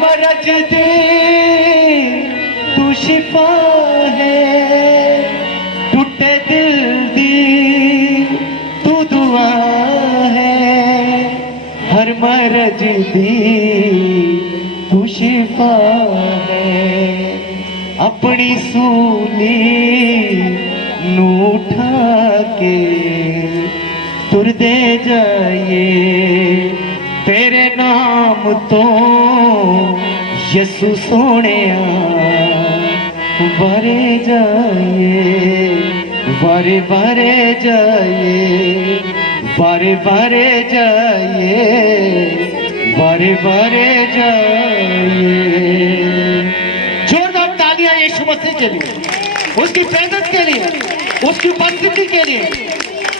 मरज दी तू शिफा है, टूटे दिल दी तू दुआ है, हर मरज दी तू शिफा है। अपनी सूली नू उठा के तुर दे जाइए, तेरे नाम तो यसु सोने बारे जाइए, बारे बारे जाइए, बारे बारे जाइए, बारे बारे जाइए। जोरदार तालियां यीशु मसीह के लिए, उसकी प्रेजेंस के लिए, उसकी उपस्थिति के लिए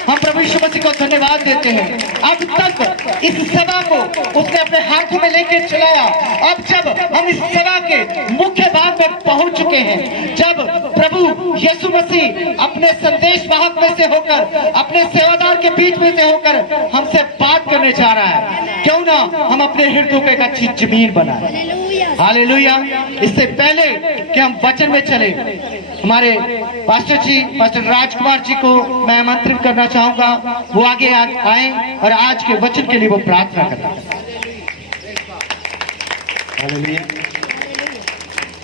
हम प्रभु यीशु मसीह को धन्यवाद देते हैं। अब तक इस सभा को उसने अपने हाथों में लेके चलाया। अब जब हम इस सभा के मुख्य भाग में पहुंच चुके हैं, जब प्रभु यीशु मसीह अपने संदेश वाहक में से होकर, अपने सेवादार के बीच में से होकर हमसे बात करने जा रहा है, क्यों ना हम अपने हृदय को एक अच्छी जमीन बनाएं। हालेलुया। इससे पहले कि हम वचन में चले, हमारे पास्टर जी, पास्टर राजकुमार जी को मैं आमंत्रित करना चाहूंगा, वो आगे आए और आज के वचन के लिए वो प्रार्थना करें। हालेलुया।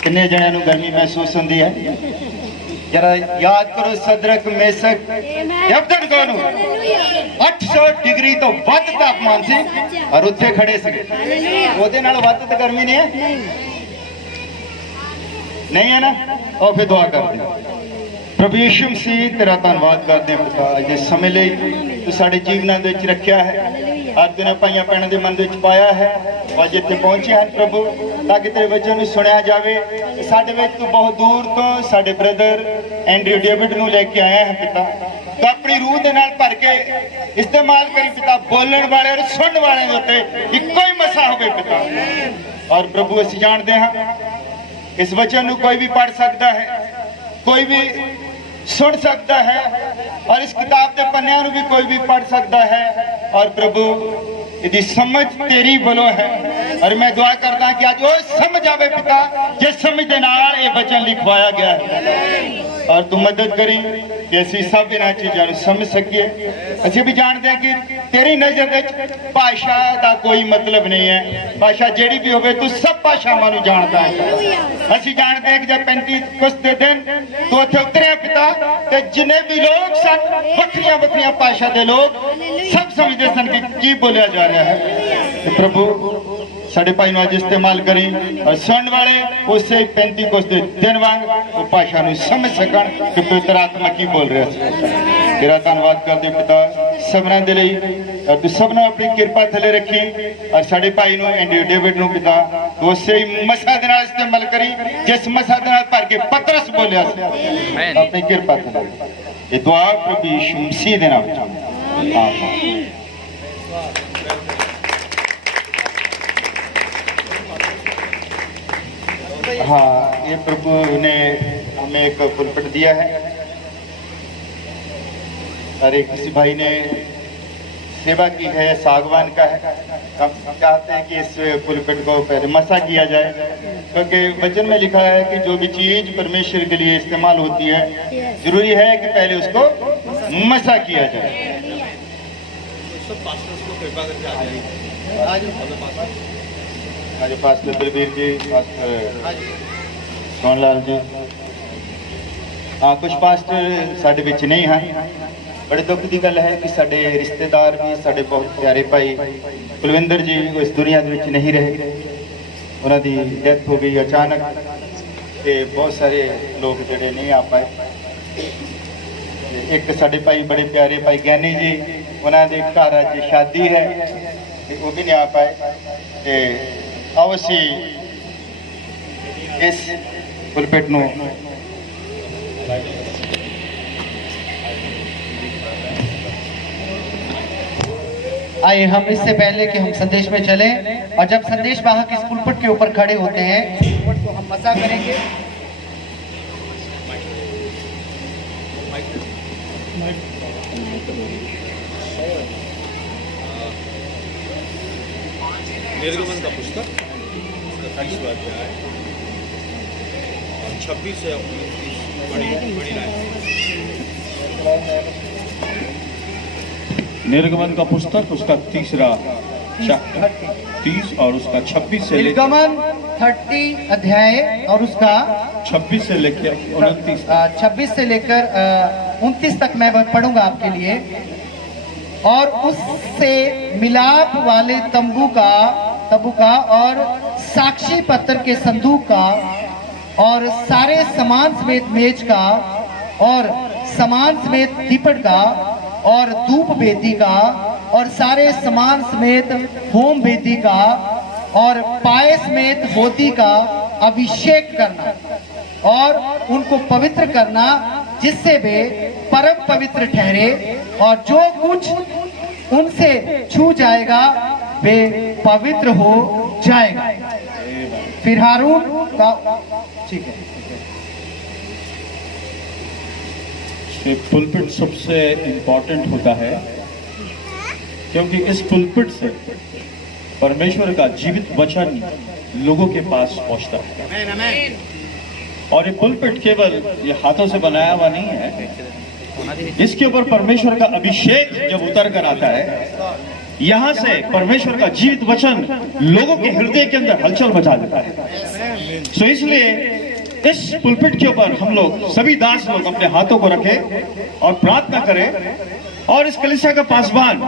कितने जणियां नूं गर्मी महसूस होंदी है? जरा याद करो सदरक मेसक अबेदनगो नूं 800 डिग्री तो वध तापमान सी और उत्थे खड़े सी, ओदे नाल वध ते गर्मी नहीं है, नहीं है ना? और फिर दुआ कर दे। प्रभु यीशु मसीह तेरा धन्नवाद करते हैं पिता, अज दे समय लई तू साडे जीवनां दे विच रखिया है, अज दिन भाइयों भैणों के मन दे विच पाया है, अज इत्थे पहुंचे हैं प्रभु, ताकि तेरे वचन नूं सुनिया जावे। साडे विच तू बहुत दूर तो साडे ब्रदर एंड्रयू डेविड नूं लेके आया है पिता, तो अपनी रूह दे नाल भर के इस्तेमाल करी पिता, बोलण वाले और सुनने वाले दे उत्ते इक्को ही मसा होवे पिता। और प्रभु असीं जाणदे हां इस वचन नूं कोई भी पढ़ सकता है, कोई भी सुन सकता है, और इस किताब के पन्नियां नूं भी कोई भी पढ़ सकता है। और प्रभु यदि समझ तेरी बोलो है, और मैं दुआ करता कि आज वो समझ आवे पिता जिस समझ के नाल ये वचन लिखवाया गया है, और तू मदद करी कि असीं सब इन्हां चीज़ां नूं समझ सकीए। असीं भी जानते हैं कि तेरी नज़र विच भाषा का कोई मतलब नहीं है, भाषा जिहड़ी भी होवे तू सब भाषावां नूं जानदा है। असीं जानते हैं कि जब 35 दे दिन तू उत्थे उतरिया पिता, ते जिन्ने भी लोग सन वखरियां वखरियां भाषा के लोग सब समझते सन कि की बोलिया जा रहा है। तो प्रभु साडे भाई नूं अज इस्तेमाल करी, और सुनने वाले उसे 35 दे दिन वांग वो भाषा नूं समझ सकण कि पवित्र आत्मा की बोल रहा है। तेरा धन्नवाद करदे पिता सबना दे लई, और तू सबना अपनी कृपा थले रखी, और साडे भाई नूं एंड्रयू डेविड नूं पिता उसे मसा दे नाल इस्तेमाल करी जिस मसा दे नाल भर के पतरस बोलिया सी, अपनी कृपा थले। ये दुआ प्रभु यीशु मसीह दे नाम च आमीन। हाँ, ये प्रभु ने हमें एक पुलपट दिया है, और एक किसी भाई ने सेवा की है, सागवान का है। हम चाहते हैं कि इस पुलपट को पहले मसा किया जाए, क्योंकि वचन में लिखा है कि जो भी चीज परमेश्वर के लिए इस्तेमाल होती है जरूरी है कि पहले उसको मसा किया जाए। आज पास्टर बलबीर जी, पास्टर सोनलाल जी, हाँ कुछ पास्टर साडे विच नहीं हैं। बड़े दुख की गल है कि साडे रिश्तेदार भी, साडे बहुत प्यारे भाई कुलविंदर जी इस दुनिया दे विच नहीं रहे, उन्हां दी डेथ हो गई अचानक, ते बहुत सारे लोग जिहड़े नहीं आ पाए। एक साडे भाई बड़े प्यारे भाई ज्ञानी जी, उन्हां दे घर अज शादी है, वो भी नहीं आ पाए। आओ असीं इस पुलपिट नूं आइए हम इससे पहले कि हम संदेश में चलें, और जब संदेश वाहक इस पुलपिट के ऊपर खड़े होते हैं, पुलपिट को हम मसा करेंगे। निर्गमन का पुस्तक 26 से बड़ी निर्गमन का पुस्तक उसका तीसरा चैप्टर 30 और उसका 26 से लेकर निर्गमन 30 अध्याय और उसका 26 से लेकर 29 26 से लेकर 29 तक मैं पढ़ूंगा आपके लिए। और उससे मिलाप वाले तंबू का और साक्षी पत्र के संदूक का और सारे सामान समेत मेज का और सामान समेत दीपट का और धूप वेदी का और सारे सामान समेत होम वेदी का और पाए समेत होती का अभिषेक करना और उनको पवित्र करना, जिससे वे परम पवित्र ठहरे, और जो कुछ उनसे छू जाएगा वे पवित्र हो जाएगा। फिर हारून का ठीक है। ये पुलपिट सबसे इम्पोर्टेंट होता है, क्योंकि इस पुलपिट से परमेश्वर का जीवित वचन लोगों के पास पहुंचता है। और ये पुलपिट केवल ये हाथों से बनाया हुआ नहीं है, इसके ऊपर परमेश्वर का अभिषेक जब उतर कर आता है, यहाँ से परमेश्वर का जीवित वचन लोगों के हृदय के अंदर हलचल मचा देता है। सो इसलिए इस पुलपिट के ऊपर हम लोग सभी दास लोग अपने हाथों को रखें और प्रार्थना करें, और इस कलीसिया का पासवान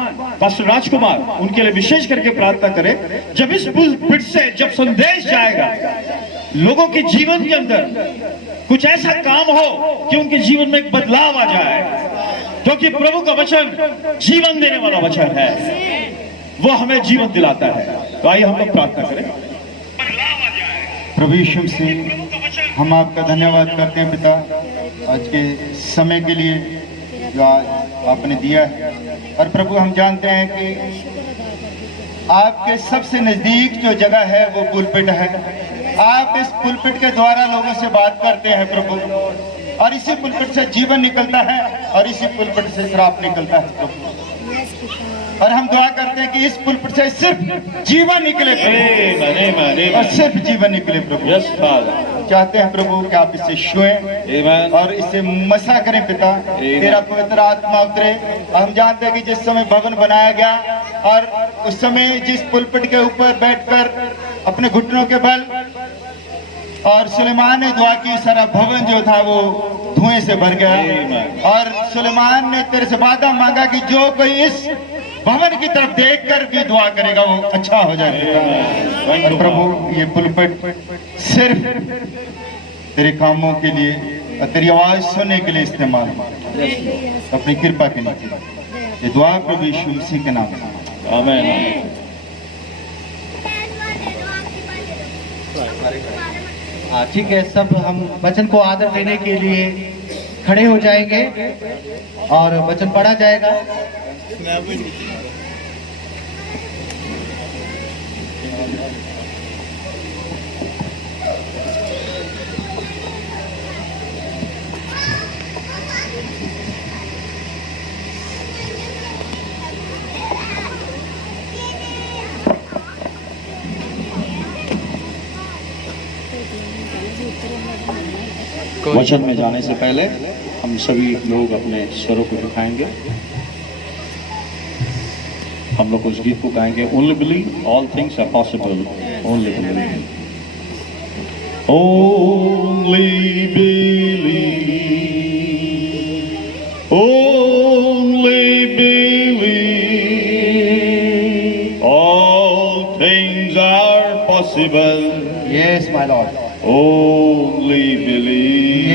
पास्टर राजकुमार उनके लिए विशेष करके प्रार्थना करें। जब इस पुलपिट से जब संदेश जाएगा, लोगों के जीवन के अंदर कुछ ऐसा काम हो कि उनके जीवन में एक बदलाव आ जाए, क्योंकि प्रभु का वचन जीवन देने वाला वचन है, वो हमें जीवन दिलाता है। तो आइए हम लोग प्रार्थना करें। प्रभु यीशु मसीह, हम आपका धन्यवाद करते हैं पिता, आज के समय के लिए जो आपने दिया है। और प्रभु हम जानते हैं कि आपके सबसे नजदीक जो जगह है वो पुलपिट है। आप इस पुलपिट के द्वारा लोगों से बात करते हैं प्रभु, और इसी पुलपिट से जीवन निकलता है और इसी पुलपिट से श्राप निकलता है प्रभु। और हम दुआ करते हैं कि इस पुलपिट से सिर्फ जीवन निकले प्रभु, और सिर्फ जीवन निकले प्रभु। चाहते हैं प्रभु कि आप इसे छुएं और इसे मसा करें पिता, तेरा पवित्र आत्मा उतरे। हम जानते हैं कि जिस समय भवन बनाया गया और उस समय जिस पुलपिट के ऊपर बैठकर अपने घुटनों के बल और सुलेमान ने दुआ की, सारा भवन जो था वो धुएं से भर गया। और सुलेमान ने तेरे से वादा मांगा कि जो कोई इस भवन की तरफ देखकर भी दुआ करेगा वो अच्छा हो जाएगा। और प्रभु ये पुलपिट सिर्फ तेरे कामों के लिए और तेरी आवाज सुनने के लिए इस्तेमाल अपनी कृपा के नीचे, ये दुआ प्रभु यीशु मसीह के नाम से आमीन। ठीक है, सब हम वचन को आदर देने के लिए खड़े हो जाएंगे और वचन पढ़ा जाएगा। वचन में जाने से पहले हम सभी लोग अपने स्वरों को उठाएंगे। हम लोग उस गीत को गाएंगे, only believe all things are possible, only believe, only believe, only believe all things are possible. Yes my lord. Only believe,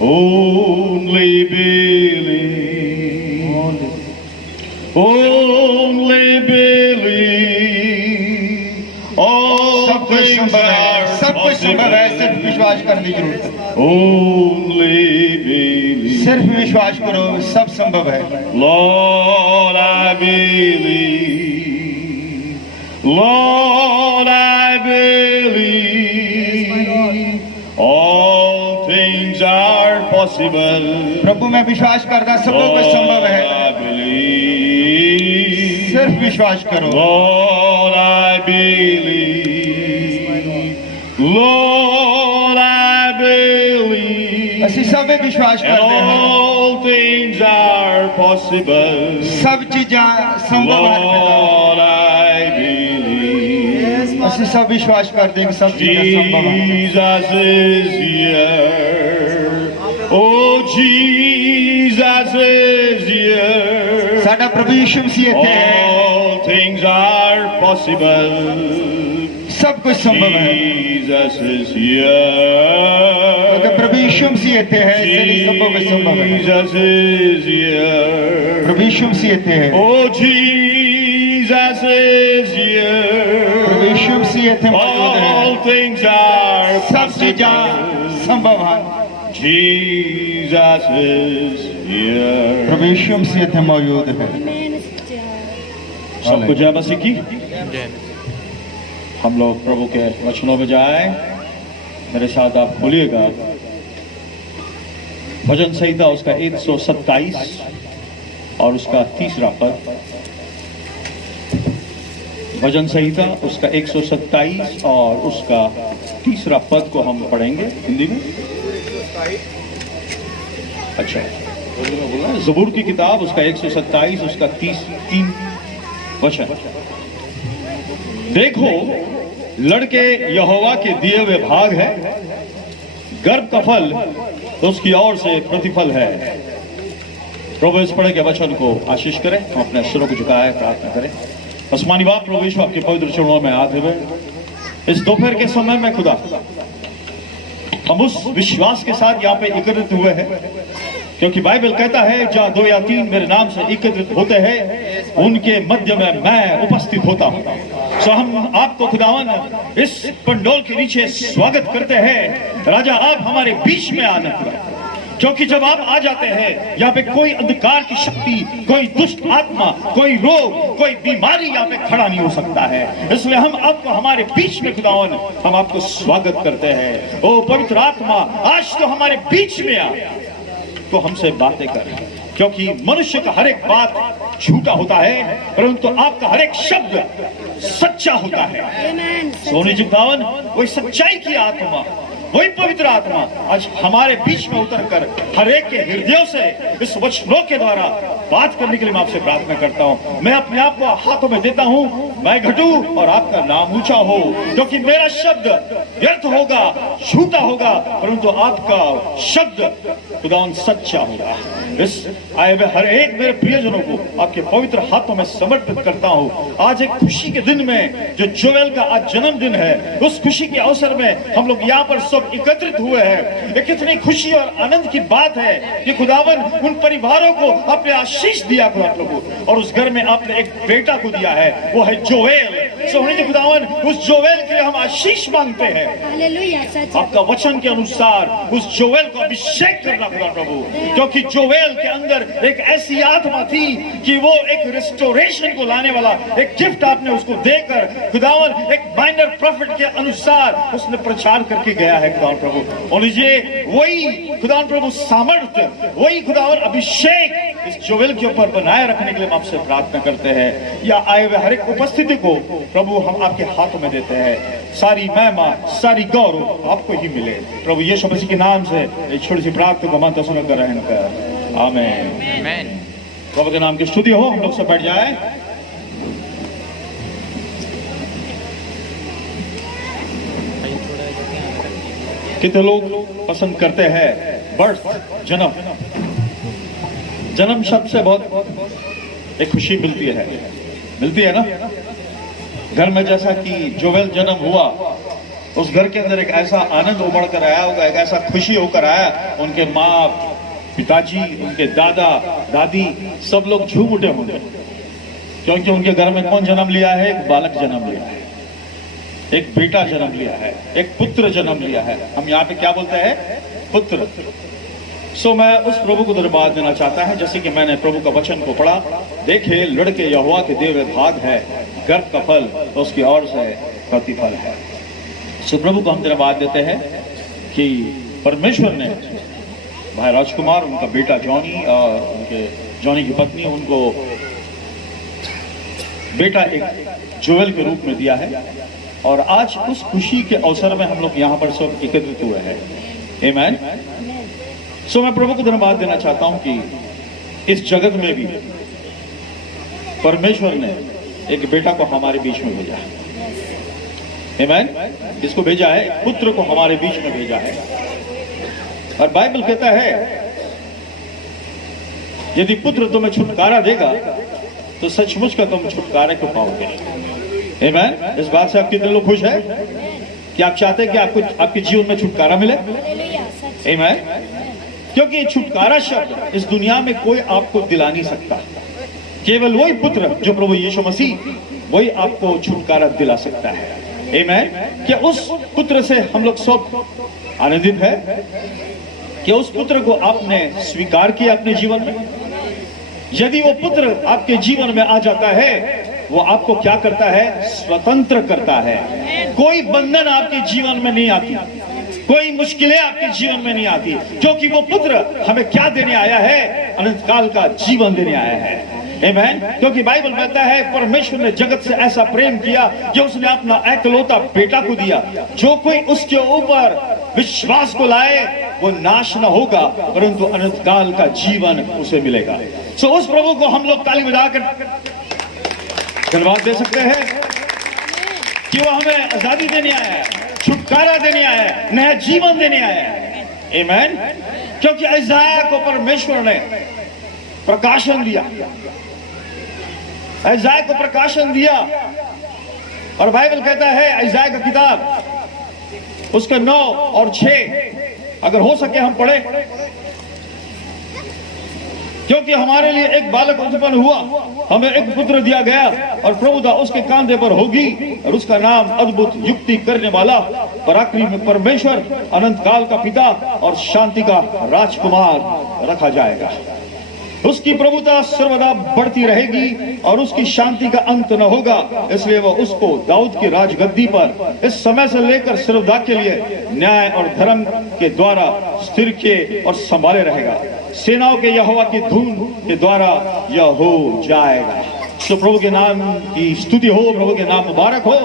only believe, only believe, all things are सब कुछ संभव है, सिर्फ विश्वास करने की जरूरत है। only believe, सिर्फ विश्वास करो, सब संभव है। Lord I believe, Lord I believe, all things are possible. प्रभु मैं विश्वास करता, सब कुछ संभव है। Lord I believe, सिर्फ विश्वास करो। Lord, I believe. Lord, I believe. ਅਸੀਂ ਸਭ ਇਹ ਵਿਸ਼ਵਾਸ And ਕਰਦੇ ਹਾਂ all things are possible. ਸਭ ਚੀਜ਼ਾਂ ਸੰਭਵ ਹਨ ਪਿਤਾ। Lord, I believe. ਅਸੀਂ ਸਭ ਵਿਸ਼ਵਾਸ ਕਰਦੇ ਹਾਂ ਕਿ ਸਭ ਚੀਜ਼ਾਂ ਸੰਭਵ ਹਨ। Jesus is here. Oh, Jesus is here. ਸਾਡਾ ਪ੍ਰਭੂ ਯਿਸੂ ਮਸੀਹ ਇੱਥੇ ਹੈ। All things are possible. ਸਭ ਕੁਝ ਸੰਭਵ ਹੈ Jesus is ਕਿਉਂਕਿ here. ਪ੍ਰਭੂ ਯਿਸੂ ਮਸੀਹ ਇੱਥੇ ਹੈ ਇਸ ਲਈ ਸਭ ਕੁਝ ਸੰਭਵ ਹੈ। Jesus is here. ਪ੍ਰਭੂ ਯਿਸੂ ਮਸੀਹ ਇੱਥੇ ਹੈ। Oh, Jesus is ਪ੍ਰਭੂ here. ਯਿਸੂ ਮਸੀਹ ਇੱਥੇ ਮੌਜੂਦ ਹੈ। All things are ਸਭ ਚੀਜ਼ਾਂ possible. ਸੰਭਵ ਹਨ। Jesus is here. ਪ੍ਰਭੂ ਯਿਸੂ ਮਸੀਹ ਇੱਥੇ ਮੌਜੂਦ ਹੈ। सबको जय मसीह की। हम लोग प्रभु के वचनों में जाएं। मेरे साथ आप बोलिएगा भजन संहिता उसका 127 और उसका 3रा पद। भजन संहिता उसका 127 और उसका 3रा पद को हम पढ़ेंगे हिंदी में। अच्छा, ज़बूर की किताब उसका 127 उसका 3 वचन। देखो, लड़के यहोवा के दिए हुए भाग है, गर्भ का फल उसकी ओर से प्रतिफल है। प्रभु इस पढ़े के वचन को आशीष करें। हम अपने सिरों को झुकाए प्रार्थना करें। आसमानी बाप प्रभु यीशु आपके पवित्र चरणों में आते हुए इस दोपहर के समय में खुदा हम उस विश्वास के साथ यहाँ पे एकत्रित हुए हैं क्योंकि बाइबल कहता है जहाँ 2 या 3 मेरे नाम से एकत्रित होते हैं उनके मध्य में मैं उपस्थित होता हूँ। सो हम आपको खुदावन इस पंडोल के नीचे स्वागत करते हैं। राजा आप हमारे बीच में आना क्योंकि जब आप आ जाते हैं यहाँ पे कोई अंधकार की शक्ति, कोई दुष्ट आत्मा, कोई रोग, कोई बीमारी यहाँ पे खड़ा नहीं हो सकता है। इसलिए हम आपको हमारे बीच में खुदावन हम आपको स्वागत करते हैं। ओ पवित्र आत्मा आज तो हमारे बीच में आ तो हमसे बातें कर, क्योंकि मनुष्य का हर एक बात झूठा होता है परंतु आपका हर एक शब्द सच्चा होता है। सोनी जुगदावन वही सच्चाई की आत्मा, वही पवित्र आत्मा आज हमारे बीच में उतर कर हर एक के हृदयों से इस वचनों के द्वारा बात करने के लिए मैं आपसे प्रार्थना करता हूँ। मैं अपने आप को हाथों में देता हूँ, मैं घटूं और आपका नाम ऊंचा हो, क्योंकि मेरा शब्द व्यर्थ होगा, झूठा होगा परंतु आपका शब्द खुदावन सच्चा होगा। इस आए हुए हर एक मेरे प्रियजनों को आपके पवित्र हाथों में समर्पित करता हूँ। आज एक खुशी के दिन में जो जोएल का आज जन्मदिन है, उस खुशी के अवसर में हम लोग यहाँ पर सब एकत्रित हुए हैं। ये कितनी खुशी और आनंद की बात है कि खुदावन उन परिवारों को आपने आशीष दिया खुदा प्रभु, और उस घर में आपने एक बेटा को दिया है, वो है जोएल। सोहनी जी खुदावन उस जोएल के लिए हम आशीष मांगते हैं। आपका वचन के अनुसार उस जोएल को अभिषेक करना खुदा प्रभु, क्योंकि जोएल के अंदर एक ऐसी आत्मा थी कि वो एक रिस्टोरेशन को लाने वाला एक गिफ्ट आपने उसको देकर खुदावन एक माइनर प्रॉफिट के अनुसार उसने प्रचार करके गया है खुदावन प्रभु। और ये वही खुदावन प्रभु सामर्थ्य, वही खुदावन अभिषेक इस जोएल के ऊपर बनाए रखने के लिए हम आपसे प्रार्थना करते हैं। या आए हुए हर एक उपस्थिति को प्रभु हम आपके हाथों में देते हैं। सारी महिमा सारी गौरव आपको ही मिले प्रभु यीशु मसीह के नाम से एक छोटी सी प्रार्थना को मानता सुनकर रहने का आमीन। प्रभु के नाम की स्तुति हो। हम लोग सब बैठ जाए। कितने लोग पसंद करते हैं बर्थ, जन्म। जन्म शब्द से बहुत एक खुशी मिलती है ना। घर में जैसा कि जोएल जन्म हुआ, उस घर के अंदर एक ऐसा आनंद उमड़ कर आया होगा, एक ऐसा खुशी होकर आया। उनके माँ पिताजी, उनके दादा दादी सब लोग झूम उठे होंगे, क्योंकि उनके घर में कौन जन्म लिया है? एक बालक जन्म लिया है, एक बेटा जन्म लिया है, एक पुत्र जन्म लिया है। हम यहाँ पे क्या बोलते हैं? पुत्र। सो मैं उस प्रभु को धन्यवाद देना चाहता है, जैसे कि मैंने प्रभु का वचन को पढ़ा। देखे, लड़के यहोवा के दिए हुए भाग है, गर्भ का फल तो उसकी ओर से प्रतिफल है। सो प्रभु को हम धन्यवाद देते हैं कि परमेश्वर ने भाई राजकुमार, उनका बेटा जॉनी और उनके जॉनी की पत्नी, उनको बेटा एक जोएल के रूप में दिया है। और आज उस खुशी के अवसर में हम लोग यहाँ पर सब एकत्रित हुए हैं। आमीन। सो मैं प्रभु को धन्यवाद देना चाहता हूँ कि इस जगत में भी परमेश्वर ने एक बेटा को हमारे बीच में भेजा है। आमीन। इसको भेजा है, एक पुत्र को हमारे बीच में भेजा है। और बाइबल कहता है यदि पुत्र तुम्हें छुटकारा देगा तो सचमुच का तुम छुटकारे को पाओगे। आमीन। इस बात से आप कितने लोग खुश हैं कि आप चाहते हैं कि आपको आपके जीवन में छुटकारा मिले? आमीन। क्योंकि छुटकारा शब्द इस दुनिया में कोई आपको दिला नहीं सकता। केवल वही पुत्र जो प्रभु यीशु मसीह, वही आपको छुटकारा दिला सकता है। आमीन। कि उस पुत्र से हम लोग सब आनंदित है कि उस पुत्र को आपने स्वीकार किया अपने जीवन में। यदि वो पुत्र आपके जीवन में आ जाता है, वो आपको क्या करता है? स्वतंत्र करता है। कोई बंधन आपके जीवन में नहीं आती, कोई मुश्किलें आपके जीवन में नहीं आती, क्योंकि वो पुत्र हमें क्या देने आया है? अनंत काल का जीवन देने आया है। आमीन। क्योंकि बाइबल कहता है परमेश्वर ने जगत से ऐसा प्रेम किया कि उसने अपना एकलौता बेटा को दिया, जो कोई उसके ऊपर विश्वास को लाए वो नाश न होगा परंतु अनंत काल का जीवन उसे मिलेगा। सो उस प्रभु को हम लोग ताली बजाकर धन्यवाद दे सकते हैं कि वो हमें आजादी देने आया है, छुटकारा देने आया है, नया जीवन देने आया है। आमीन। क्योंकि यशायाह को परमेश्वर ने प्रकाशन दिया, यशायाह को प्रकाशन दिया। और बाइबल कहता है यशायाह का किताब उसके 9 और 6 अगर हो सके हम पढ़े। क्योंकि हमारे लिए एक बालक उत्पन्न हुआ, हमें एक पुत्र दिया गया और प्रभुता उसके कांधे पर होगी और उसका नाम अद्भुत, युक्ति करने वाला, पराक्रमी परमेश्वर, अनंत काल का पिता और शांति का राजकुमार रखा जाएगा। उसकी प्रभुता सर्वदा बढ़ती रहेगी और उसकी शांति का अंत न होगा। इसलिए वह उसको दाऊद की राजगद्दी पर इस समय से लेकर सर्वदा के लिए न्याय और धर्म के द्वारा स्थिर किए और संभाले रहेगा। सेनाओं के यहोवा की धूम के द्वारा यह हो जाएगा। तो प्रभु के नाम की स्तुति हो, प्रभु के नाम मुबारक हो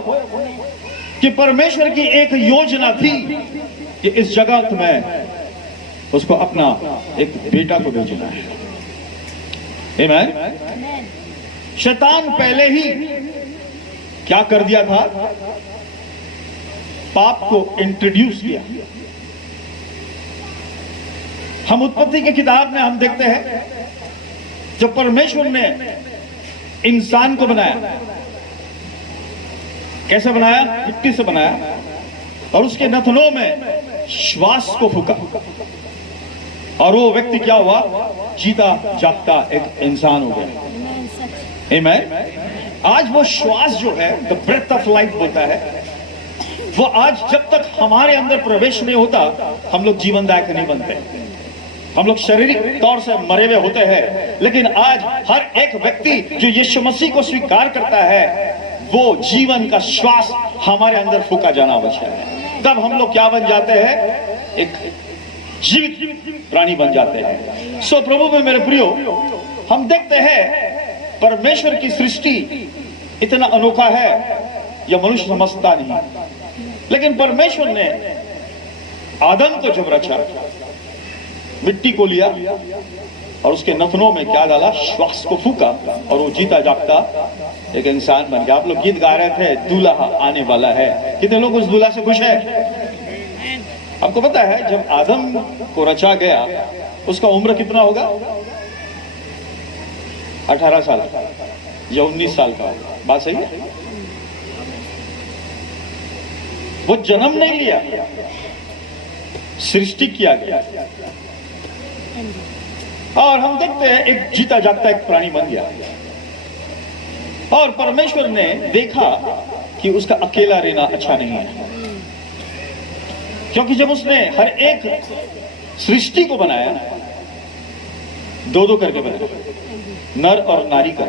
कि परमेश्वर की एक योजना थी कि इस जगत में उसको अपना एक बेटा को भेजना है। आमीन। शैतान पहले ही क्या कर दिया था? पाप को इंट्रोड्यूस किया। हम उत्पत्ति की किताब में हम देखते हैं जब परमेश्वर ने इंसान को बनाया, कैसे बनाया? मिट्टी से बनाया और उसके नथनों में श्वास को फूंका और वो व्यक्ति क्या हुआ? जीता जागता एक इंसान हो गया। आमीन। आज वो श्वास जो है, द ब्रेथ ऑफ लाइफ बोलता है, वो आज जब तक हमारे अंदर प्रवेश नहीं होता हम लोग जीवनदायक नहीं बनते। हम लोग शारीरिक तौर से मरे हुए होते हैं, लेकिन आज हर एक व्यक्ति जो यीशु मसीह को स्वीकार करता है वो जीवन का श्वास हमारे अंदर फूंका जाना आवश्यक है। तब हम लोग क्या बन जाते हैं? एक जीवित प्राणी बन जाते हैं। सो प्रभु में मेरे प्रियो, हम देखते हैं परमेश्वर की सृष्टि इतना अनोखा है, यह मनुष्य समझता नहीं। लेकिन परमेश्वर ने आदम को जब रचा, मिट्टी को लिया और उसके नथनों में क्या डाला? श्वास को फूंका और वो जीता जागता एक इंसान बन गया। आप लोग गीत गा रहे थे, दूल्हा आने वाला है। कितने लोग उस दूल्हा से खुश है? आपको पता है जब आदम को रचा गया उसका उम्र कितना होगा? 18 साल या 19 साल का। बात सही है? वो जन्म नहीं लिया, सृष्टि किया गया। और हम देखते हैं एक जीता जागता एक प्राणी बन गया। और परमेश्वर ने देखा कि उसका अकेला रहना अच्छा नहीं है, क्योंकि जब उसने हर एक सृष्टि को बनाया, 2-2 करके बनाया, नर और नारी का।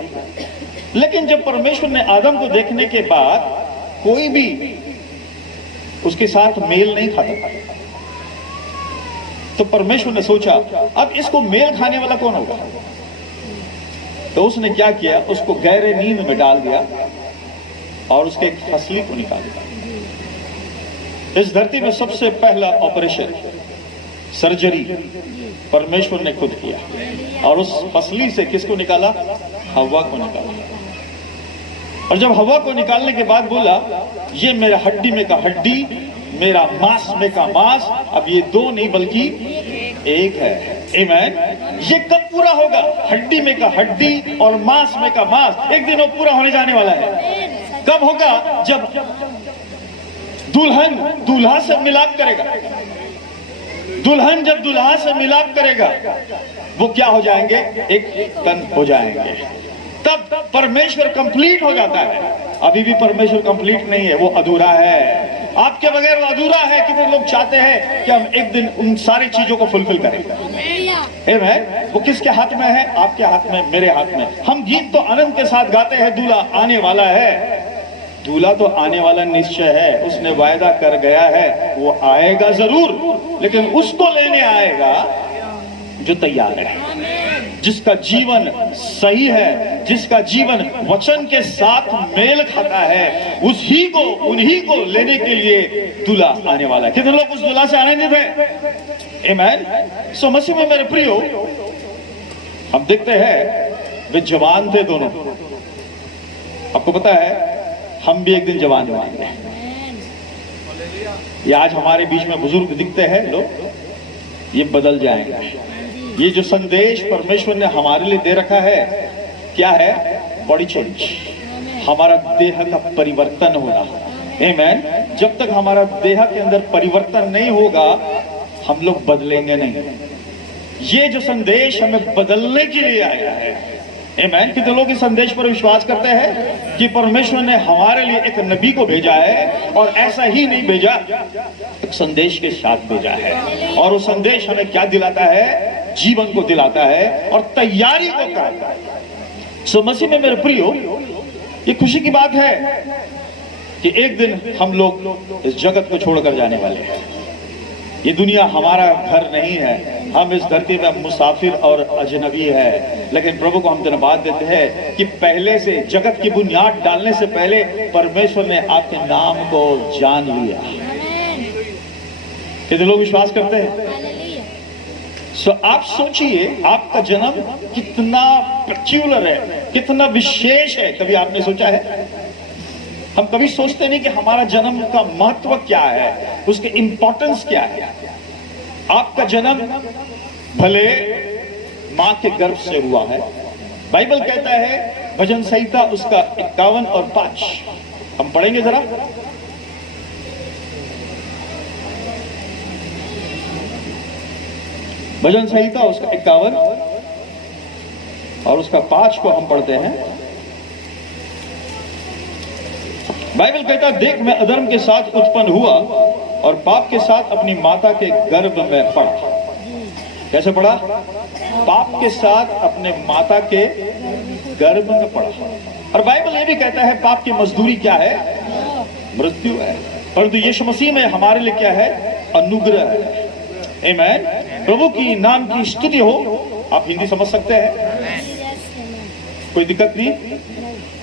लेकिन जब परमेश्वर ने आदम को देखने के बाद कोई भी उसके साथ मेल नहीं खाता, तो परमेश्वर ने सोचा अब इसको मेल खाने वाला कौन होगा? तो उसने क्या किया, उसको गहरे नींद में डाल दिया और उसके एक फसली को निकाल दिया। इस धरती में सबसे पहला ऑपरेशन, सर्जरी परमेश्वर ने खुद किया और उस फसली से किसको निकाला? हव्वा को निकाला। और जब हव्वा को निकालने के बाद बोला, ये मेरा हड्डी में का हड्डी, मेरा मांस में का मांस, अब ये दो नहीं बल्कि एक है। आमीन। ये कब पूरा होगा? हड्डी में का हड्डी और मांस में का मांस, एक दिन वो पूरा होने जाने वाला है। कब होगा? जब दुल्हन दूल्हा से मिलाप करेगा। दुल्हन जब दूल्हा से मिलाप करेगा, वो क्या हो जाएंगे? एक तन हो जाएंगे। तब परमेश्वर कंप्लीट हो जाता है। अभी भी परमेश्वर कंप्लीट नहीं है, वो अधूरा है। आपके बगैर वो अधूरा है। कितने लोग चाहते हैं कि हम एक दिन उन सारी चीजों को फुलफिल करें। आमीन। वो किसके हाथ में है? आपके हाथ में, मेरे हाथ में। हम गीत तो आनंद के साथ गाते हैं, दूल्हा आने वाला है। दूल्हा तो आने वाला निश्चय है, उसने वायदा कर गया है, वो आएगा जरूर, लेकिन उसको लेने आएगा जो तैयार है, जिसका जीवन सही है, जिसका जीवन वचन के साथ मेल खाता है, उन्हीं को लेने के लिए दूल्हा आने वाला है। कितने लोग उस दूल्हा से आनंदित हैं? आमीन। सो मसीह में मेरे प्रियो, हम देखते हैं वे जवान थे दोनों। आपको पता है हम भी एक दिन जवान होंगे। ये आज हमारे बीच में बुजुर्ग दिखते हैं लोग, ये बदल जाएंगे। ये जो संदेश परमेश्वर ने हमारे लिए दे रखा है, क्या है? बॉडी चेंज, हमारा देह का परिवर्तन होना। आमीन। जब तक हमारा देह के अंदर परिवर्तन नहीं होगा, हम लोग बदलेंगे नहीं। ये जो संदेश हमें बदलने के लिए आया है। आमीन। कितने लोग इस संदेश पर विश्वास करते हैं कि परमेश्वर ने हमारे लिए एक नबी को भेजा है, और ऐसा ही नहीं भेजा, एक संदेश के साथ भेजा है। और वो संदेश हमें क्या दिलाता है? जीवन को दिलाता है और तैयारी को कराता है। सो मसीह में मेरे प्रियो, ये खुशी की बात है कि एक दिन हम लोग इस जगत को छोड़कर जाने वाले हैं। ये दुनिया हमारा घर नहीं है, हम इस धरती में मुसाफिर और अजनबी है। लेकिन प्रभु को हम धन्यवाद देते हैं कि पहले से, जगत की बुनियाद डालने से पहले परमेश्वर ने आपके नाम को जान लिया। कितने लोग विश्वास करते हैं? सो आप सोचिए, आपका जन्म कितना पेक्यूलर है, कितना विशेष है। कभी आपने सोचा है? हम कभी सोचते नहीं कि हमारा जन्म का महत्व क्या है, उसके इंपॉर्टेंस क्या है। आपका जन्म भले मां के गर्भ से हुआ है। बाइबल कहता है, भजन संहिता उसका 51 और 5, हम पढ़ेंगे जरा। भजन संहिता उसका 51 और उसका 5 को हम पढ़ते हैं। बाइबल कहता है, देख मैं अधर्म के साथ उत्पन्न हुआ और पाप के साथ अपनी माता के गर्भ में पड़ा। कैसे पड़ा? पाप के साथ अपने माता के गर्भ में पड़ा। और बाइबल ये भी कहता है, पाप की मजदूरी क्या है? मृत्यु है। परंतु यीशु मसीह में हमारे लिए क्या है? अनुग्रह है। आमीन। प्रभु की नाम की स्तुति हो। आप हिंदी समझ सकते हैं? कोई दिक्कत नहीं,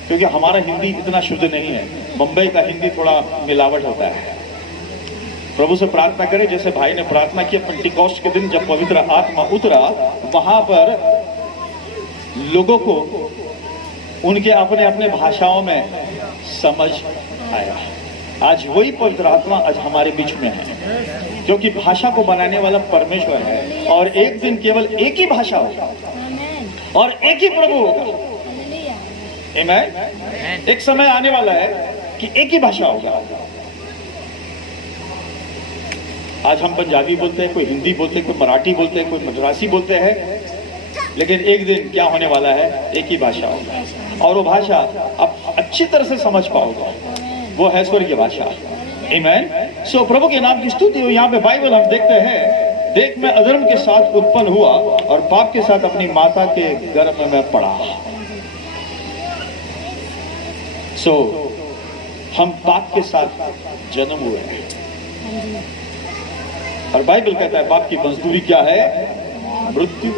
क्योंकि हमारा हिंदी इतना शुद्ध नहीं है। मुंबई का हिंदी थोड़ा मिलावट होता है। प्रभु से प्रार्थना करें, जैसे भाई ने प्रार्थना की पेंटिकॉस्ट के दिन जब पवित्र आत्मा उतरा, वहां पर लोगों को उनके अपने अपने भाषाओं में समझ आया। आज वही पवित्र आत्मा आज हमारे बीच में है, क्योंकि भाषा को बनाने वाला परमेश्वर है। और एक दिन केवल एक ही भाषा होगा और एक ही प्रभु होगा। आमीन। एक समय आने वाला है कि एक ही भाषा होगा। आज हम पंजाबी बोलते हैं, कोई हिंदी बोलते हैं, कोई मराठी बोलते हैं, कोई मद्रासी बोलते हैं, लेकिन एक दिन क्या होने वाला है? एक ही भाषा होगा। और वो भाषा आप अच्छी तरह से समझ पाओगे, वो है स्वर्गीय भाषा। आमीन। सो प्रभु के नाम की स्तुति हो। यहाँ पे बाइबल हम देखते हैं, देख मैं अधर्म के साथ उत्पन्न हुआ और पाप के साथ अपनी माता के गर्भ में पड़ा। सो हम पाप के साथ जन्म हुए हैं। और बाइबल कहता है पाप की मजदूरी क्या है? मृत्यु।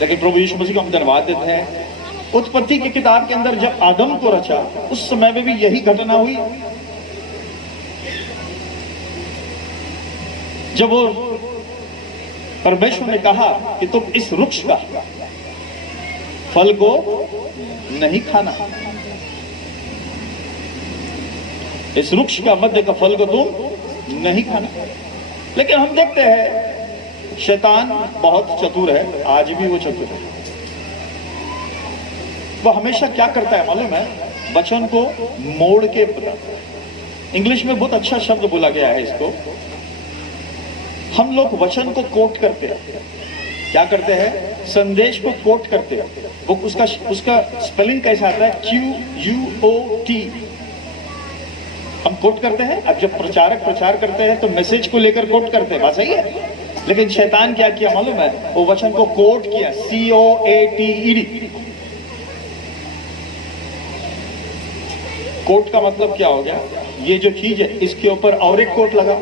लेकिन प्रभु यीशु मसीह को हम धन्यवाद देते हैं उत्पत्ति की किताब के अंदर जब आदम को रचा, उस समय में भी यही घटना हुई। जब वो परमेश्वर ने कहा कि तुम इस वृक्ष का फल को नहीं खाना, इस वृक्ष का मध्य का फल को तुम नहीं खाना। लेकिन हम देखते हैं शैतान बहुत चतुर है, आज भी वो चतुर है। वो हमेशा क्या करता है मालूम है? वचन को मोड़ के बताता है। इंग्लिश में बहुत अच्छा शब्द बोला गया है इसको। हम लोग वचन को कोट करते हैं, क्या करते हैं? संदेश को कोट करते हैं। वो उसका स्पेलिंग कैसा आता है? QUOT। हम कोट करते हैं। अब जब प्रचारक प्रचार करते हैं तो मैसेज को लेकर कोट करते हैं, बात सही है। लेकिन शैतान क्या किया मालूम है? वो वचन को कोट किया, COATED। कोट का मतलब क्या हो गया? ये जो चीज है इसके ऊपर और एक कोट लगा।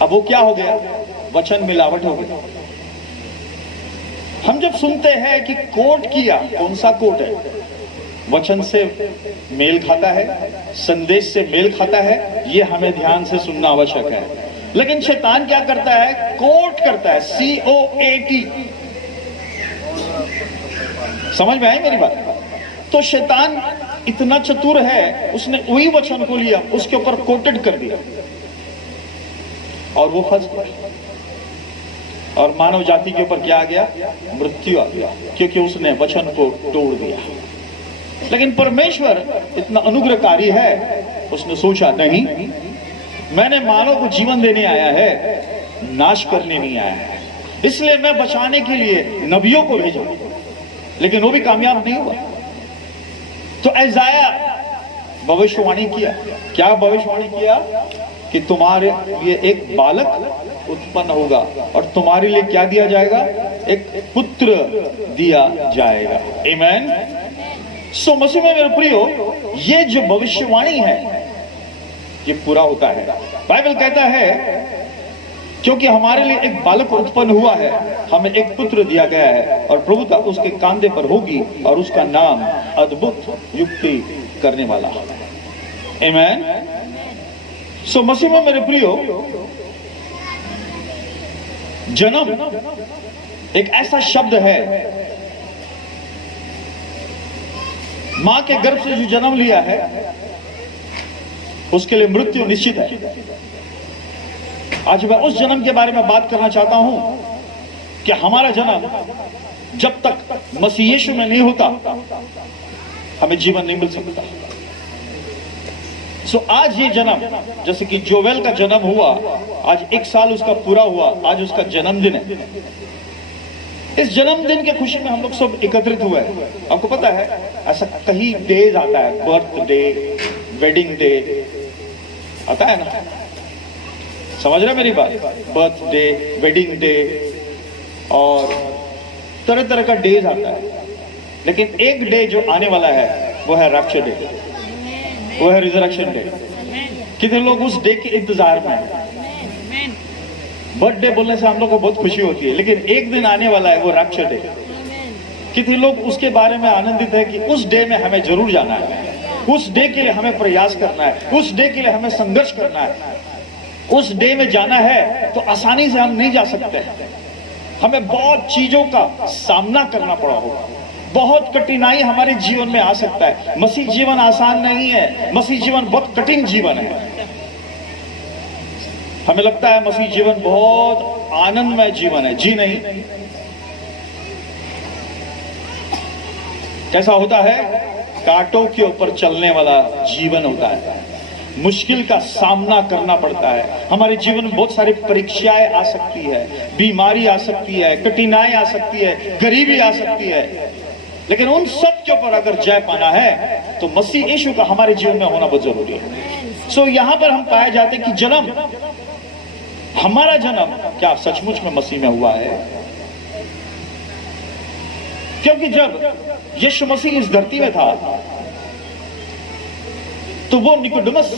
अब वो क्या हो गया? वचन मिलावट हो गई। हम जब सुनते हैं कि कोट किया, कौन सा कोट है? वचन से मेल खाता है, संदेश से मेल खाता है, ये हमें ध्यान से सुनना आवश्यक है। लेकिन शैतान क्या करता है? कोट करता है, COAT। समझ में आई मेरी बात? तो शैतान इतना चतुर है, उसने वही वचन को लिया, उसके ऊपर कोटेड कर दिया और वो फंस गया। और मानव जाति के ऊपर क्या आ गया? मृत्यु आ गया, क्योंकि उसने वचन को तोड़ दिया। लेकिन परमेश्वर इतना अनुग्रहकारी है, उसने सोचा नहीं, मैंने मानव को जीवन देने आया है, नाश करने नहीं आया है। इसलिए मैं बचाने के लिए नबियों को भेजा, लेकिन वो भी कामयाब नहीं हुआ। तो ऐसाया भविष्यवाणी किया। क्या भविष्यवाणी किया? कि तुम्हारे लिए एक बालक उत्पन्न होगा और तुम्हारे लिए क्या दिया जाएगा? एक पुत्र दिया जाएगा। आमीन। सो मसीह में मेरे प्रियो, ये जो भविष्यवाणी है ये पूरा होता है। बाइबल कहता है क्योंकि हमारे लिए एक बालक उत्पन्न हुआ है, हमें एक पुत्र दिया गया है और प्रभुता उसके कांधे पर होगी और उसका नाम अद्भुत युक्ति करने वाला। आमीन। सो मसीह में मेरे प्रियो, जन्म एक ऐसा शब्द है, मां के गर्भ से जो जन्म लिया है उसके लिए मृत्यु निश्चित है। आज मैं उस जन्म के बारे में बात करना चाहता हूं कि हमारा जन्म जब तक मसीह यीशु में नहीं होता हमें जीवन नहीं मिल सकता। सो आज ये जन्म, जैसे कि जोवेल का जन्म हुआ, आज 1 साल उसका पूरा हुआ, आज उसका जन्मदिन है। इस जन्मदिन के खुशी में हम लोग सब एकत्रित हुए हैं। आपको पता है ऐसा कहीं डेज आता है, बर्थडे, वेडिंग डे आता है ना, समझ रहे मेरी बात? बर्थडे, वेडिंग डे और तरह तरह का डेज आता है। लेकिन एक डे जो आने वाला है वो है रैप्चर डे, वो है रिजरेक्शन डे। कितने लोग उस डे के इंतजार में हैं? बर्थडे बोलने से हम लोग को बहुत खुशी होती है, लेकिन एक दिन आने वाला है वो रैप्चर डे। कितने लोग उसके बारे में आनंदित है कि उस डे में हमें जरूर जाना है, उस डे के लिए हमें प्रयास करना है, उस डे के लिए हमें संघर्ष करना है। उस डे में जाना है तो आसानी से हम नहीं जा सकते, हमें बहुत चीजों का सामना करना पड़ा होगा, बहुत कठिनाई हमारे जीवन में आ सकता है। मसीह जीवन आसान नहीं है, मसीह जीवन बहुत कठिन जीवन है। हमें लगता है मसीह जीवन बहुत आनंदमय जीवन है, जी नहीं। कैसा होता है? कांटों के ऊपर चलने वाला जीवन होता है, मुश्किल का सामना करना पड़ता है। हमारे जीवन में बहुत सारी परीक्षाएं आ सकती है, बीमारी आ सकती है, कठिनाई आ सकती है, गरीबी आ सकती है, लेकिन उन सब के ऊपर अगर जय पाना है तो मसीह यीशु का हमारे जीवन में होना बहुत जरूरी है। सो यहां पर हम पाए जाते कि जन्म, हमारा जन्म क्या सचमुच में मसीह में हुआ है? क्योंकि जब यीशु मसीह इस धरती में था तो वो निकोडेमस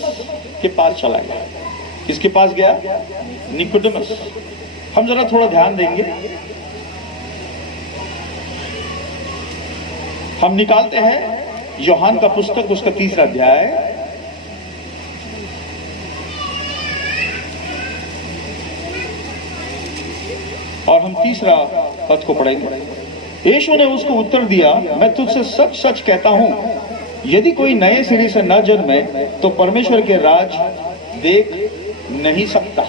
के पास चला गया। किसके पास गया? निकोडेमस। हम जरा थोड़ा ध्यान देंगे। हम निकालते हैं यूहन्ना का पुस्तक, उसका 3रा अध्याय, और हम 3रा पद को पढ़ेंगे। यीशु ने उसको उत्तर दिया, मैं तुझसे सच सच कहता हूं, यदि कोई नए सिरे से न जन्मे तो परमेश्वर के राज देख नहीं सकता।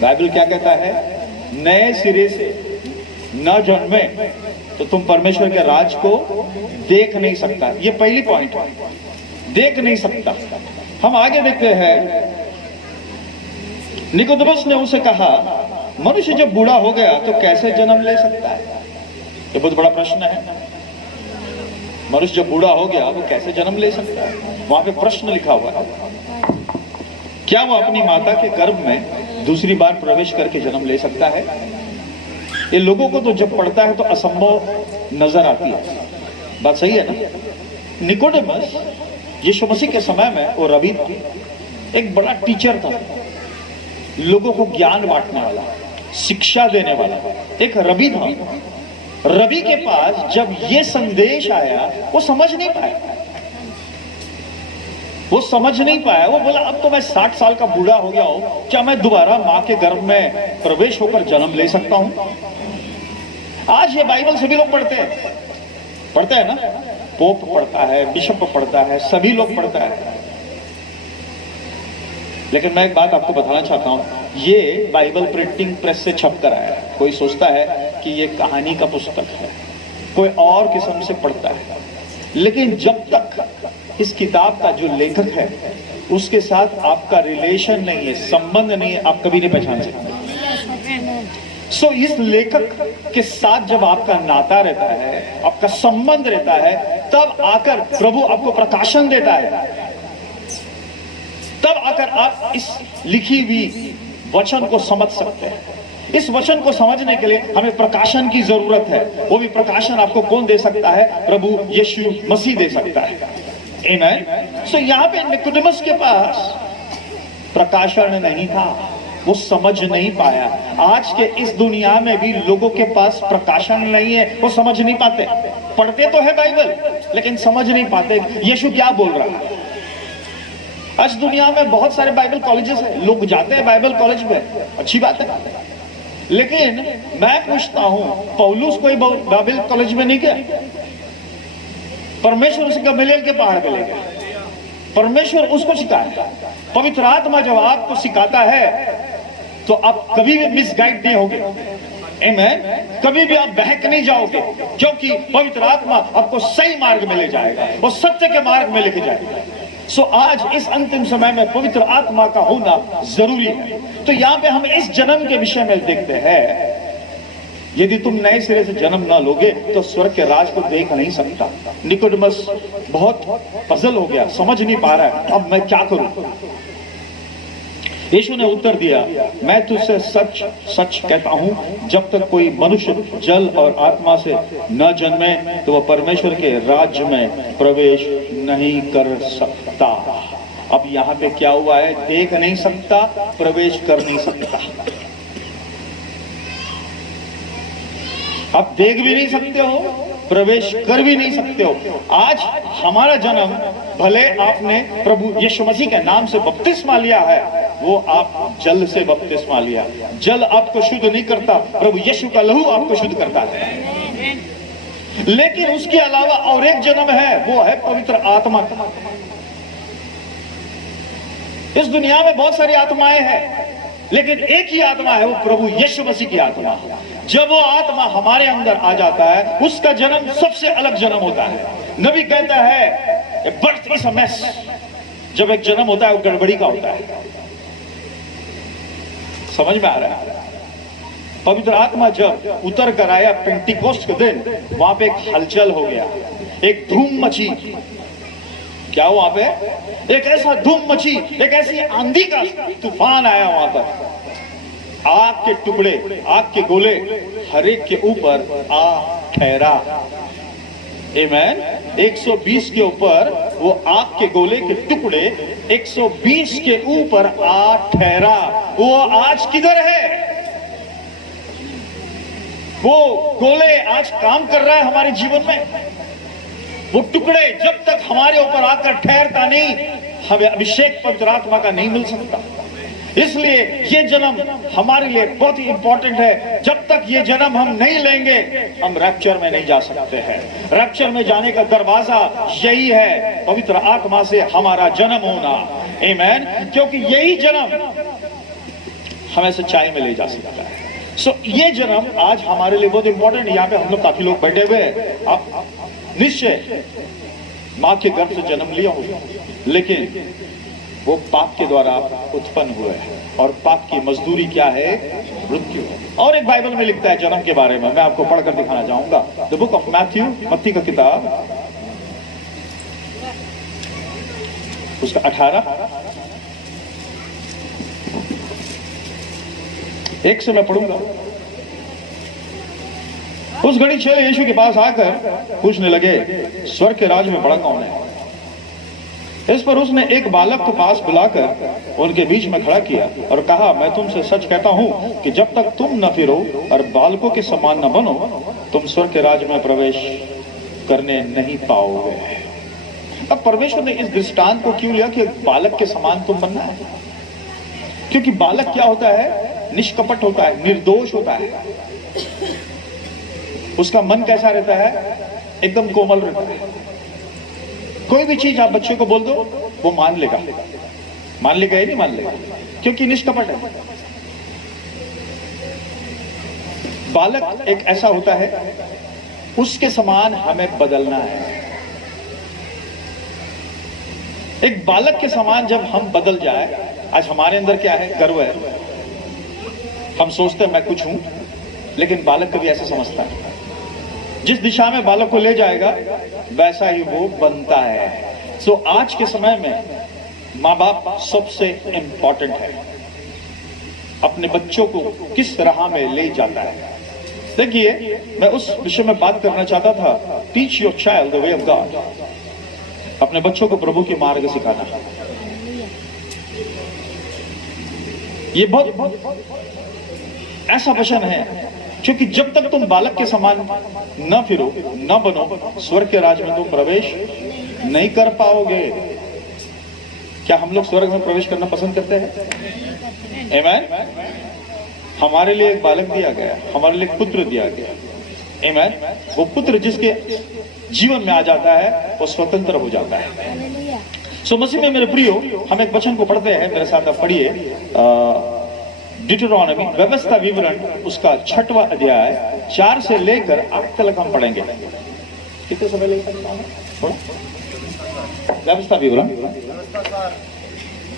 बाइबल क्या कहता है? नए सिरे से न जन्मे तो तुम परमेश्वर के राज को देख नहीं सकता। ये पहली पॉइंट है, देख नहीं सकता। हम आगे देखते हैं, निकोदेमस ने उसे कहा, मनुष्य जब बूढ़ा हो गया तो कैसे जन्म ले सकता है? ये बहुत बड़ा प्रश्न है। मनुष्य जब बूढ़ा हो गया वो कैसे जन्म ले सकता है? वहां पे प्रश्न लिखा हुआ है। क्या वो अपनी माता के गर्भ में दूसरी बार प्रवेश करके जन्म ले सकता है? ये लोगों को तो जब पढ़ता है तो असंभव नजर आती है। बात सही है ना? निकोडेमस यीशु मसीह के समय में वो रबी था, एक बड़ा टीचर था, लोगों को ज्ञान बांटने वाला, शिक्षा देने वाला, एक रबी था। रबी के पास जब ये संदेश आया वो समझ नहीं पाया, वो समझ नहीं पाया। वो बोला, अब तो मैं 60 साल का बूढ़ा हो गया हूं, क्या मैं दोबारा मां के गर्भ में प्रवेश होकर जन्म ले सकता हूं? आज ये बाइबल सभी लोग पढ़ते हैं ना, पोप पढ़ता है, बिशप पढ़ता है, सभी लोग पढ़ता है। लेकिन मैं एक बात आपको बताना चाहता हूं, ये बाइबल प्रिंटिंग प्रेस से छप कर आया है। कोई सोचता है कि ये कहानी का पुस्तक है, कोई और किस्म से पढ़ता है, लेकिन जब तक इस किताब का जो लेखक है उसके साथ आपका रिलेशन नहीं है, संबंध नहीं है, आप कभी नहीं पहचान सकते। सो इस लेखक के साथ जब आपका नाता रहता है, आपका संबंध रहता है, तब आकर प्रभु आपको प्रकाशन देता है, तब आकर आप इस लिखी हुई वचन को समझ सकते हैं। इस वचन को समझने के लिए हमें प्रकाशन की जरूरत है। वो भी प्रकाशन आपको कौन दे सकता है? प्रभु यीशु मसीह दे सकता है। आमीन। सो यहाँ पे निकोदेमस के पास प्रकाशन नहीं था, वो समझ नहीं पाया। आज के इस दुनिया में भी लोगों के पास प्रकाशन नहीं है, वो समझ नहीं पाते। पढ़ते तो है बाइबल लेकिन समझ नहीं पाते यीशु क्या बोल रहा है। आज दुनिया में बहुत सारे बाइबल कॉलेजेस हैं, लोग जाते हैं बाइबल कॉलेज में, अच्छी बात है, लेकिन मैं पूछता हूं, पौलुस कोई बाइबल कॉलेज में नहीं गया? परमेश्वर उसे गमलीएल के पहाड़ पे ले गया, परमेश्वर उसको सिखाया। पवित्र आत्मा जब आपको सिखाता है तो आप कभी भी मिसगाइड नहीं होगे। आमीन। कभी भी आप बहक नहीं जाओगे, क्योंकि पवित्र आत्मा आपको सही मार्ग में ले जाएगा, वो सत्य के मार्ग में लेके जाएगा। सो आज इस अंतिम समय में पवित्र आत्मा का होना जरूरी है। तो यहाँ पे हम इस जन्म के विषय में देखते हैं, यदि तुम नए सिरे से जन्म ना लोगे तो स्वर्ग के राज को देख नहीं सकता। निकोदेमस बहुत पजल हो गया, समझ नहीं पा रहा है, अब मैं क्या करूं? यीशु ने उत्तर दिया, मैं तुझसे सच सच कहता हूं, जब तक कोई मनुष्य जल और आत्मा से न जन्मे तो वह परमेश्वर के राज्य में प्रवेश नहीं कर सकता। अब यहाँ पे क्या हुआ है? देख नहीं सकता, प्रवेश कर नहीं सकता। आप देख भी नहीं सकते हो, प्रवेश कर भी नहीं सकते हो। आज हमारा जन्म, भले आपने प्रभु यीशु मसीह के नाम से बपतिस्मा लिया है, वो आप जल से बपतिस्मा लिया, जल आपको शुद्ध नहीं करता, प्रभु यीशु का लहू आपको शुद्ध करता है। लेकिन उसके अलावा और एक जन्म है, वो है पवित्र आत्मा का। इस दुनिया में बहुत सारी आत्माएं हैं, लेकिन एक ही आत्मा है, वो प्रभु यीशु मसीह की आत्मा। जब वो आत्मा हमारे अंदर आ जाता है, उसका जन्म सबसे अलग जन्म होता है। नबी कहता है, बर्थ इज अ मेस। जब एक जन्म होता है वो गड़बड़ी का होता है। समझ में आ रहा है? पवित्र आत्मा जब उतर कर आया पेंटिकोस्ट के दिन, वहां पे एक हलचल हो गया, एक धूम मची। क्या वहां पे एक ऐसा धूम मची, एक ऐसी आंधी का तूफान आया वहां पर। आग के टुकड़े, आग के गोले हर एक के ऊपर आ ठहरा। आमीन। 120 के ऊपर वो आग के गोले के टुकड़े 120 के ऊपर आ ठहरा। वो आज किधर है? वो गोले आज काम कर रहा है हमारे जीवन में। वो टुकड़े जब तक हमारे ऊपर आकर ठहरता नहीं, हमें अभिषेक पवित्र आत्मा का नहीं मिल सकता। इसलिए ये जन्म हमारे लिए बहुत ही इंपॉर्टेंट है। जब तक ये जन्म हम नहीं लेंगे, हम रैप्चर में नहीं जा सकते हैं। रैप्चर में जाने का दरवाजा यही है, पवित्र आत्मा से हमारा जन्म होना। आमीन। क्योंकि यही जन्म हमें सच्चाई में ले जा सकता है। ये जन्म आज हमारे लिए बहुत इंपॉर्टेंट है। यहाँ पे हम लोग काफी लोग बैठे हुए हैं। आप निश्चय माँ के गर्भ से जन्म लिया होगा, लेकिन वो पाप के द्वारा उत्पन्न हुए हैं, और पाप की मजदूरी क्या है? मृत्यु। और एक बाइबल में लिखता है जन्म के बारे में, मैं आपको पढ़कर दिखाना चाहूंगा। द बुक ऑफ मैथ्यू, मत्ती का किताब, उसका 18 1 से मैं पढ़ूंगा। उस घड़ी चेले यीशु के पास आकर पूछने लगे, स्वर्ग के राज में बड़ा कौन है? इस पर उसने एक बालक को पास बुलाकर उनके बीच में खड़ा किया और कहा, मैं तुमसे सच कहता हूं कि जब तक तुम न फिरो और बालकों के समान न बनो, तुम स्वर्ग के राज में प्रवेश करने नहीं पाओगे। अब परमेश्वर ने इस दृष्टांत को क्यों लिया कि बालक के समान तुम बनना है? क्योंकि बालक क्या होता है? निष्कपट होता है, निर्दोष होता है। उसका मन कैसा रहता है? एकदम कोमल रहता है। कोई भी चीज आप बच्चे को बोल दो, वो मान लेगा। मान लेगा या नहीं मान लेगा? क्योंकि निष्कपट है। बालक एक ऐसा होता है, उसके समान हमें बदलना है। एक बालक के समान जब हम बदल जाए, आज हमारे अंदर क्या है? गर्व है। हम सोचते हैं मैं कुछ हूं, लेकिन बालक कभी ऐसा समझता है, जिस दिशा में बालक को ले जाएगा वैसा ही वो बनता है। आज के समय में माँ बाप सबसे इंपॉर्टेंट है। अपने बच्चों को किस राह में ले जाता है। देखिए, मैं उस विषय में बात करना चाहता था, teach your child the way of God. अपने बच्चों को प्रभु के मार्ग सिखाना। ये बहुत ऐसा वचन है, क्योंकि जब तक तुम बालक के समान न फिरो, न बनो, स्वर्ग के राज में तुम प्रवेश नहीं कर पाओगे। क्या हम लोग स्वर्ग में प्रवेश करना पसंद करते हैं? आमीन। हमारे लिए एक बालक दिया गया, हमारे लिए पुत्र दिया गया। आमीन। वो पुत्र जिसके जीवन में आ जाता है, वो स्वतंत्र हो जाता है। मसीह में मेरे प्रियो, हम एक वचन को पढ़ते हैं, मेरे साथ आप पढ़िए। डिटरोनॉमी, व्यवस्था विवरण, उसका 6वां अध्याय 4 से लेकर 8 तक हम पढ़ेंगे। कितने समय लगेगा? व्यवस्था विवरण,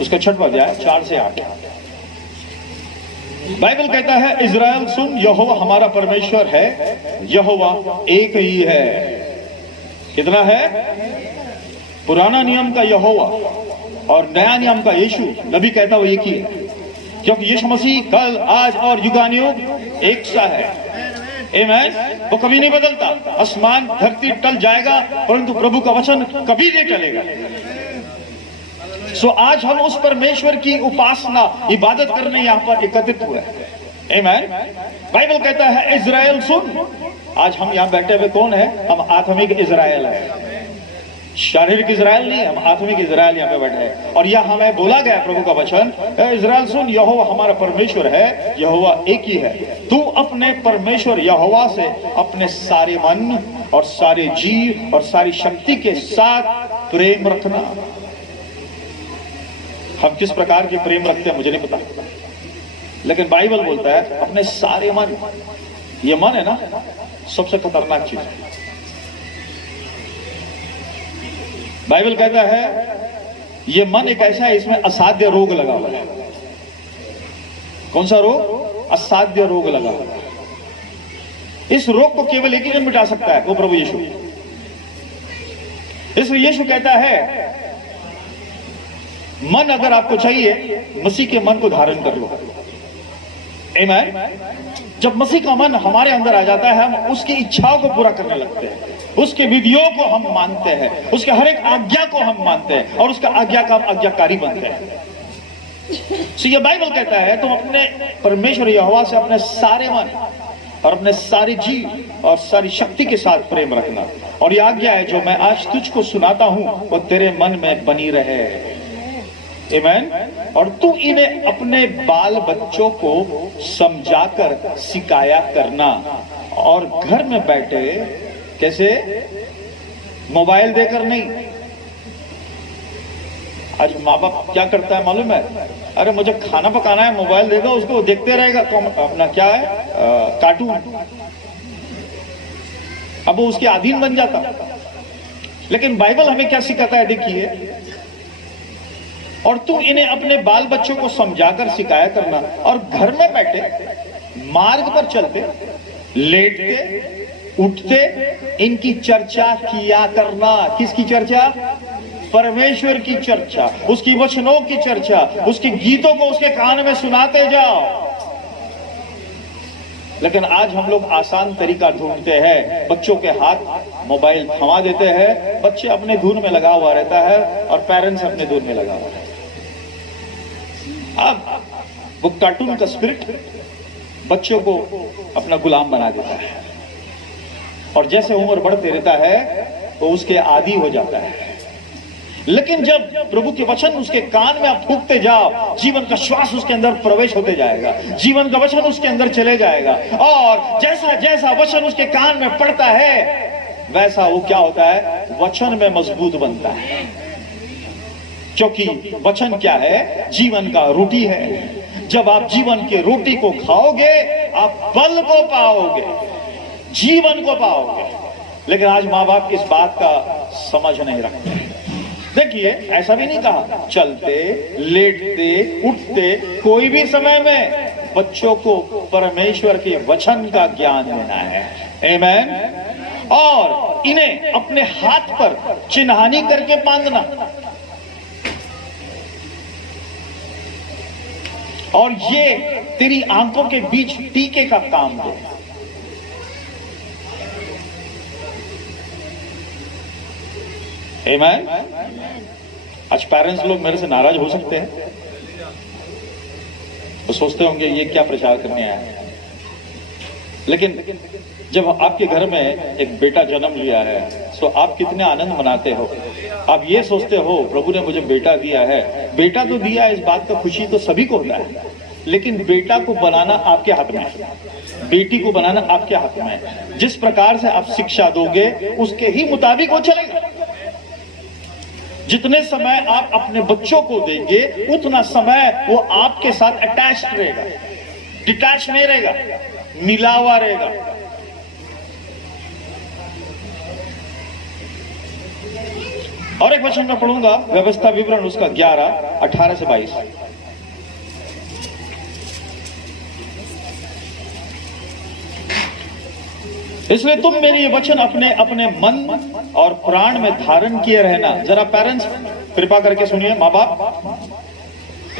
उसका 6वां अध्याय 4 से 8। बाइबल कहता है, इज़राइल सुन, यहोवा हमारा परमेश्वर है, यहोवा एक ही है। कितना है? पुराना नियम का यहोवा और नया नियम का यीशु, नबी कहता वो एक ही है। क्योंकि यीशु मसीह कल, आज और युगानुयुग एक सा है। आमीन। वो कभी नहीं बदलता। आसमान धरती टल जाएगा, परंतु प्रभु का वचन कभी नहीं टलेगा। आज हम उस परमेश्वर की उपासना, इबादत करने यहाँ पर एकत्रित हुए हैं। आमीन। बाइबल कहता है, इज़राइल सुन। आज हम यहाँ बैठे हुए कौन है? हम आत्मिक इज़राइल है। शारीरिक इज़राइल नहीं, हम आत्मिक इज़राइल यहाँ पे बैठे हैं। और यह हमें बोला गया प्रभु का वचन, इज़राइल सुन, यहोवा हमारा परमेश्वर है, यहोवा एक ही है। तू अपने परमेश्वर यहोवा से अपने सारे मन और सारे जी और सारी शक्ति के साथ प्रेम रखना। हम किस प्रकार के प्रेम रखते हैं मुझे नहीं पता, लेकिन बाइबल बोलता है अपने सारे मन। ये मन है ना, सबसे खतरनाक चीज है। बाइबल कहता है ये मन एक ऐसा है, इसमें असाध्य रोग लगा हुआ है। कौन सा रोग? असाध्य रोग लगा हुआ है। इस रोग को केवल एक ही जन मिटा सकता है, वो प्रभु यीशु। इसलिए यीशु कहता है, मन अगर आपको चाहिए, मसीह के मन को धारण कर लो। आमीन। जब मसीह का मन हमारे अंदर आ जाता है, हम उसकी इच्छाओं को पूरा करने लगते हैं, उसके विधियों को हम मानते हैं, उसके हर एक आज्ञा को हम मानते हैं, और उसका आज्ञा का हम आज्ञाकारी बनते हैं। ये बाइबल कहता है तुम अपने परमेश्वर यहोवा से अपने सारे मन और अपने सारे जीव और सारी शक्ति के साथ प्रेम रखना। और ये आज्ञा है जो मैं आज तुझको सुनाता हूं वो तेरे मन में बनी रहे। आमीन। और तू इन्हें अपने बाल बच्चों को समझाकर सिखाया करना, और घर में बैठे कैसे, मोबाइल देकर नहीं। आज माँ बाप क्या करता है मालूम है, अरे मुझे खाना पकाना है, मोबाइल देगा उसको, देखते रहेगा अपना क्या है कार्टून। अब वो उसके अधीन बन जाता। लेकिन बाइबल हमें क्या सिखाता है, देखिए, और तू इन्हें अपने बाल बच्चों को समझाकर सिखाया करना, और घर में बैठे मार्ग पर चलते लेटते उठते इनकी चर्चा किया करना। किसकी चर्चा? परमेश्वर की चर्चा, उसकी वचनों की चर्चा, उसके गीतों को उसके कान में सुनाते जाओ। लेकिन आज हम लोग आसान तरीका ढूंढते हैं, बच्चों के हाथ मोबाइल थमा देते हैं, बच्चे अपने धुन में लगा हुआ रहता है और पेरेंट्स अपने धुन में लगा हुआ रहता है। अब वो कार्टून का स्पिरिट बच्चों को अपना गुलाम बना देता है, और जैसे उम्र बढ़ते रहता है तो उसके आदी हो जाता है। लेकिन जब प्रभु के वचन उसके कान में आप फूंकते जाओ, जीवन का श्वास उसके अंदर प्रवेश होते जाएगा, जीवन का वचन उसके अंदर चले जाएगा, और जैसा जैसा वचन उसके कान में पड़ता है वैसा वो क्या होता है, वचन में मजबूत बनता है। क्योंकि वचन क्या है, जीवन का रोटी है। जब आप जीवन की रोटी को खाओगे आप बल को पाओगे, जीवन को पाओगे। लेकिन आज माँ बाप इस बात का समझ नहीं रखते। देखिए, ऐसा भी नहीं कहा चलते लेटते उठते कोई भी समय में बच्चों को परमेश्वर के वचन का ज्ञान देना है। आमीन। और इन्हें अपने हाथ पर चिन्हानी करके बांधना, और ये तेरी आंखों के बीच टीके का काम दे। आमीन। आज पेरेंट्स लोग मेरे से नाराज हो सकते हैं, वो सोचते होंगे ये क्या प्रचार करने आया है। लेकिन जब आपके घर में एक बेटा जन्म लिया है तो आप कितने आनंद मनाते हो। आप ये सोचते हो प्रभु ने मुझे बेटा दिया है, बेटा तो दिया है, इस बात का खुशी तो सभी को होता है। लेकिन बेटा को बनाना आपके हाथ में है, बेटी को बनाना आपके हाथ में है। जिस प्रकार से आप शिक्षा दोगे उसके ही मुताबिक वो चलेगा। जितने समय आप अपने बच्चों को देंगे उतना समय वो आपके साथ अटैच रहेगा, डिटैच नहीं रहेगा, मिला हुआ रहेगा। और एक वचन मैं पढ़ूंगा, व्यवस्था विवरण उसका 11, 18 से 22। इसलिए तुम मेरी ये वचन अपने अपने मन और प्राण में धारण किए रहना। जरा पेरेंट्स कृपा करके सुनिए, माँ बाप,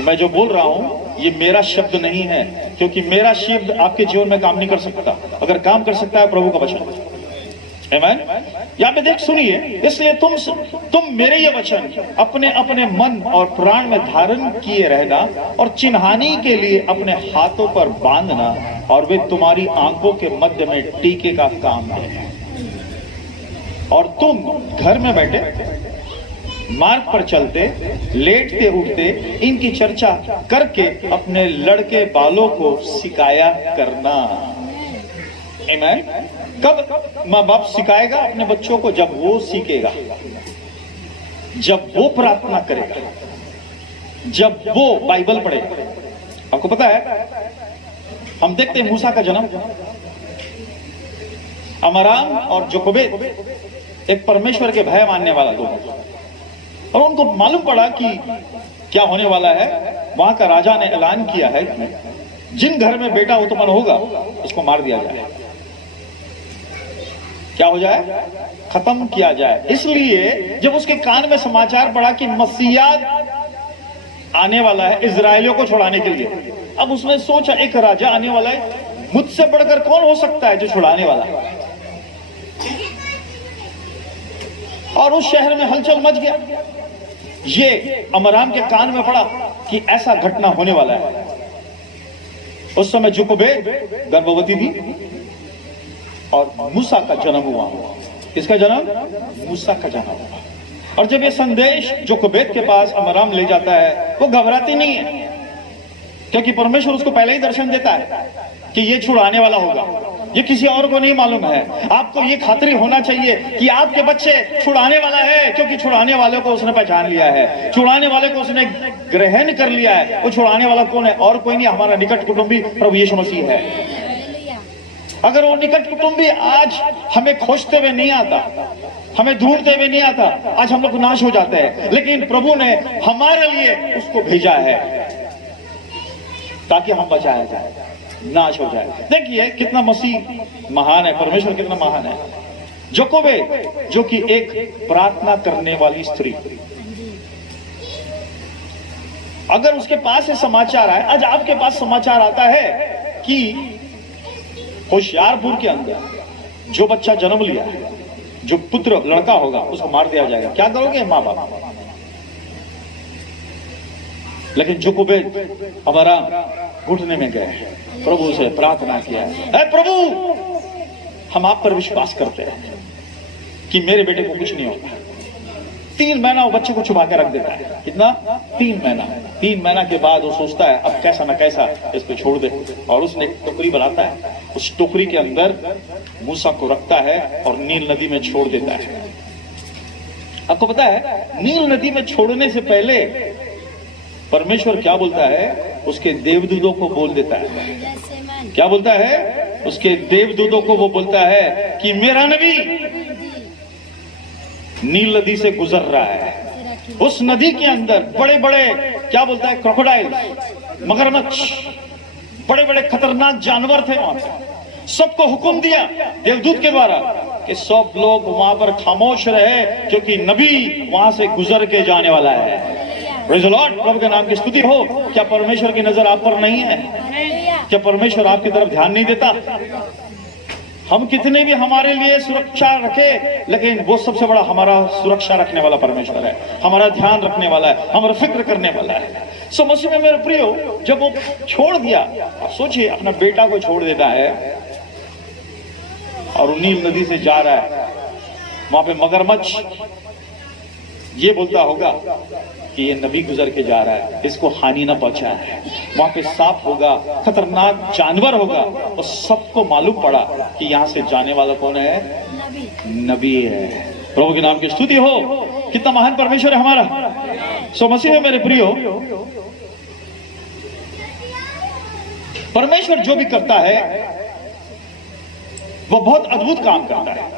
मैं जो बोल रहा हूं ये मेरा शब्द नहीं है, क्योंकि मेरा शब्द आपके जीवन में काम नहीं कर सकता। अगर काम कर सकता है प्रभु का वचन। आमीन। यहां पे देख सुनिए, इसलिए तुम मेरे ये वचन अपने अपने मन और प्राण में धारण किए रहना, और चिन्हानी के लिए अपने हाथों पर बांधना, और वे तुम्हारी आंखों के मध्य में टीके का काम है। और तुम घर में बैठे मार्ग पर चलते लेटते उठते इनकी चर्चा करके अपने लड़के बालों को सिखाया करना। आमीन। कब माँ बाप सिखाएगा अपने बच्चों को? जब वो सीखेगा, जब वो प्रार्थना करेगा, जब वो बाइबल पढ़ेगा। आपको पता है, हम देखते हैं मूसा का जन्म, अमराम और जोकोबेद एक परमेश्वर के भय मानने वाला लोग, और उनको मालूम पड़ा कि क्या होने वाला है। वहां का राजा ने ऐलान किया है कि जिन घर में बेटा उत्पन्न होगा उसको मार दिया जाए। क्या हो जाए? खत्म किया जाए। इसलिए जब उसके कान में समाचार पड़ा कि मसीहा आने वाला है इजरायलियों को छुड़ाने के लिए, अब उसने सोचा एक राजा आने वाला है, मुझसे बढ़कर कौन हो सकता है जो छुड़ाने वाला है। और उस शहर में हलचल मच गया। ये अमराम के कान में पड़ा कि ऐसा घटना होने वाला है। उस समय जोकोबेद गर्भवती थी, और मूसा का जन्म हुआ। किसका जन्म? मूसा का जन्म हुआ। और जब ये संदेश जोकोबेद के पास अमराम ले जाता है, वो घबराती नहीं है, क्योंकि परमेश्वर उसको पहले ही दर्शन देता है कि ये छुड़ाने वाला होगा। ये किसी और को नहीं मालूम है। आपको ये खातरी होना चाहिए कि आपके बच्चे छुड़ाने वाला है, क्योंकि छुड़ाने वाले को उसने पहचान लिया है, छुड़ाने वाले को उसने ग्रहण कर लिया है। वो छुड़ाने वाला कौन है? और कोई नहीं, हमारा निकट कुटुंबी प्रभु यीशु मसीह है। अगर वो निकट कुटुंबी आज हमें खोजते हुए नहीं आता, हमें ढूंढते हुए नहीं आता, आज हम लोग नाश हो जाते हैं। लेकिन प्रभु ने हमारे लिए उसको भेजा है ताकि हम बचाया जाए, नाश हो जाए। देखिए कितना मसीह महान है, परमेश्वर कितना महान है। जोकोबेद जो कि एक प्रार्थना करने वाली स्त्री, अगर उसके पास ये समाचार आए, आज आपके पास समाचार आता है कि होशियारपुर के अंदर जो बच्चा जन्म लिया, जो पुत्र लड़का होगा, उसको मार दिया जाएगा, क्या करोगे माँ बाप? लेकिन जोकोबेद हमारा घुटने में गए, प्रभु से प्रार्थना किया है, प्रभु हम आप पर विश्वास करते हैं कि मेरे बेटे को कुछ नहीं होगा। 3 महीना वो बच्चे को छुपा के रख देता है। कितना? 3 महीना। 3 महीना के बाद वो सोचता है अब कैसा ना कैसा इस पे छोड़ दे, और उसने एक टोकरी बनाता है, उस टोकरी के अंदर मूसा को रखता है और नील नदी में छोड़ देता है। आपको पता है नील नदी में छोड़ने से पहले परमेश्वर क्या बोलता है? उसके देवदूतों को बोल देता है। क्या बोलता है? उसके देवदूतों को वो बोलता है कि मेरा नबी नील नदी से गुजर रहा है। उस नदी के अंदर बड़े बड़े क्या बोलता है, क्रोकोडाइल, मगरमच्छ, बड़े बड़े खतरनाक जानवर थे वहां पे। सबको हुक्म दिया देवदूत के द्वारा कि सब लोग वहां पर खामोश रहे, क्योंकि नबी वहां से गुजर के जाने वाला है। प्रेज़ द लॉर्ड, प्रभु के नाम की स्तुति हो। क्या परमेश्वर की नजर आप पर नहीं है? क्या परमेश्वर आपकी तरफ ध्यान नहीं देता? हम कितने भी हमारे लिए सुरक्षा रखे, लेकिन वो सबसे बड़ा हमारा सुरक्षा रखने वाला परमेश्वर है, हमारा ध्यान रखने वाला है, हमारा फिक्र करने वाला है। सो मसीह में मेरे प्रियो, जब वो छोड़ दिया, आप सोचिए अपना बेटा को छोड़ देता है और नील नदी से जा रहा है, वहां पे मगरमच्छ ये बोलता होगा कि ये नबी गुजर के जा रहा है, इसको हानि ना पहुंचाए। वहां पे सांप होगा, खतरनाक जानवर होगा, और सबको मालूम पड़ा कि यहां से जाने वाला कौन है? नबी है। प्रभु के नाम की स्तुति हो। कितना महान परमेश्वर है हमारा। सो मसीह में मेरे प्रियो, परमेश्वर जो भी करता है वो बहुत अद्भुत काम करता है।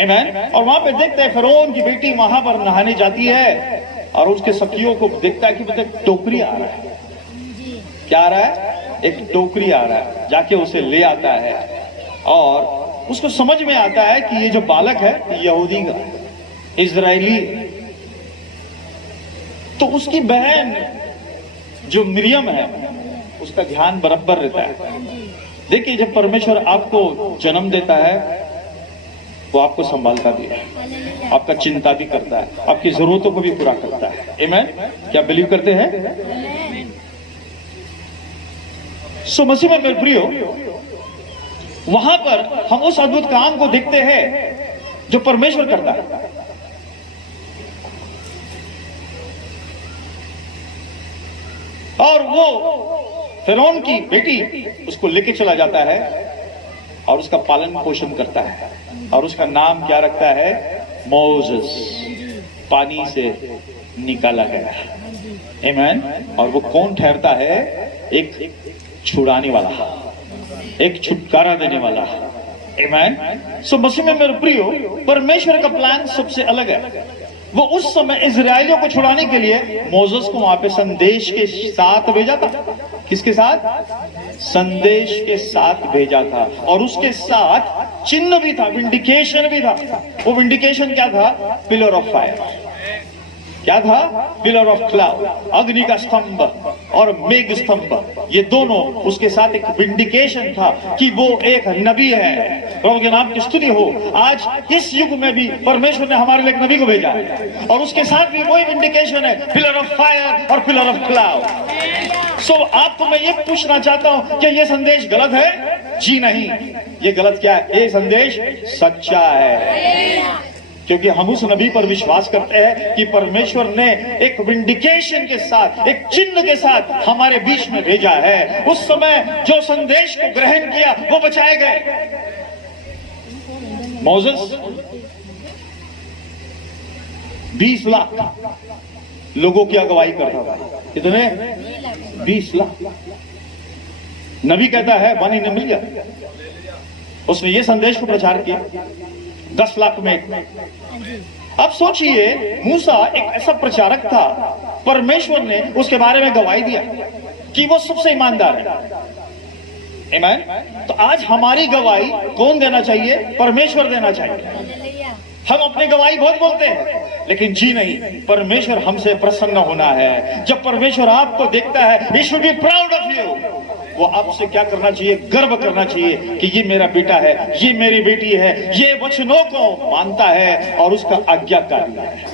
आमीन। और वहां पे देखते हैं फिरौन की बेटी वहां पर नहाने जाती है और उसके सखियों को देखता है कि मतलब टोकरी आ रहा है। क्या आ रहा है? एक टोकरी आ रहा है। जाके उसे ले आता है और उसको समझ में आता है कि ये जो बालक है यहूदी का, इजरायली। तो उसकी बहन जो मिरियम है उसका ध्यान बराबर रहता है। देखिए जब परमेश्वर आपको जन्म देता है वो आपको संभालता भी है, आपका चिंता भी करता है, आपकी जरूरतों को भी पूरा करता है। आमीन। क्या बिलीव करते हैं? सो मसीह में मेरे प्रियो, वहां पर हम उस अद्भुत काम को देखते हैं जो परमेश्वर करता है। और वो फिरौन की बेटी उसको लेके चला जाता है और उसका पालन पोषण करता है, और उसका नाम क्या रखता है? मोसेस। पानी से निकाला गया। आमीन। और वो कौन ठहरता है? एक छुड़ाने वाला, एक छुटकारा देने वाला। आमीन। सो मसीह में मेरे प्रियो, परमेश्वर का प्लान सबसे अलग है। वो उस समय इजरायलियों को छुड़ाने के लिए मोसेस को वहां पे संदेश के साथ भेजा था। किसके साथ? संदेश के साथ भेजा था, और उसके साथ चिन्ह भी था, विंडिकेशन भी था। वो विंडिकेशन क्या था? Pillar of fire. क्या था? पिलर ऑफ क्लाउड, अग्नि का स्तंभ और मेघ स्तंभ। ये दोनों उसके साथ एक विंडिकेशन था कि वो एक नबी है। प्रभु के नाम की स्तुति हो। आज इस युग में भी परमेश्वर ने हमारे लिए एक नबी को भेजा है, और उसके साथ भी वही विंडिकेशन है, पिलर ऑफ फायर और पिलर ऑफ क्लाउड। सो आपको मैं ये पूछना चाहता हूं कि ये संदेश गलत है? जी नहीं, ये गलत क्या है? ये संदेश सच्चा है, क्योंकि हम उस नबी पर विश्वास करते हैं कि परमेश्वर ने एक विंडिकेशन के साथ, एक चिन्ह के साथ हमारे बीच में भेजा है। उस समय जो संदेश को ग्रहण किया वो बचाए गए। मोसेस 20 लाख लोगों की अगुवाई करता था। कितने? 20 लाख। नबी कहता है 1 in a million। उसने ये संदेश को प्रचार किया 10 लाख में एक। अब सोचिए, मूसा एक ऐसा प्रचारक था, परमेश्वर ने उसके बारे में गवाही दिया कि वो सबसे ईमानदार है। आमीन। तो आज हमारी गवाही कौन देना चाहिए? परमेश्वर देना चाहिए। हम अपनी गवाही बहुत बोलते हैं, लेकिन जी नहीं, परमेश्वर हमसे प्रसन्न होना है। जब परमेश्वर आपको देखता है, he should be proud of you। वो आपसे क्या करना चाहिए? गर्व करना चाहिए कि ये मेरा बेटा है, ये मेरी बेटी है, ये वचनों को मानता है और उसका आज्ञाकारी है,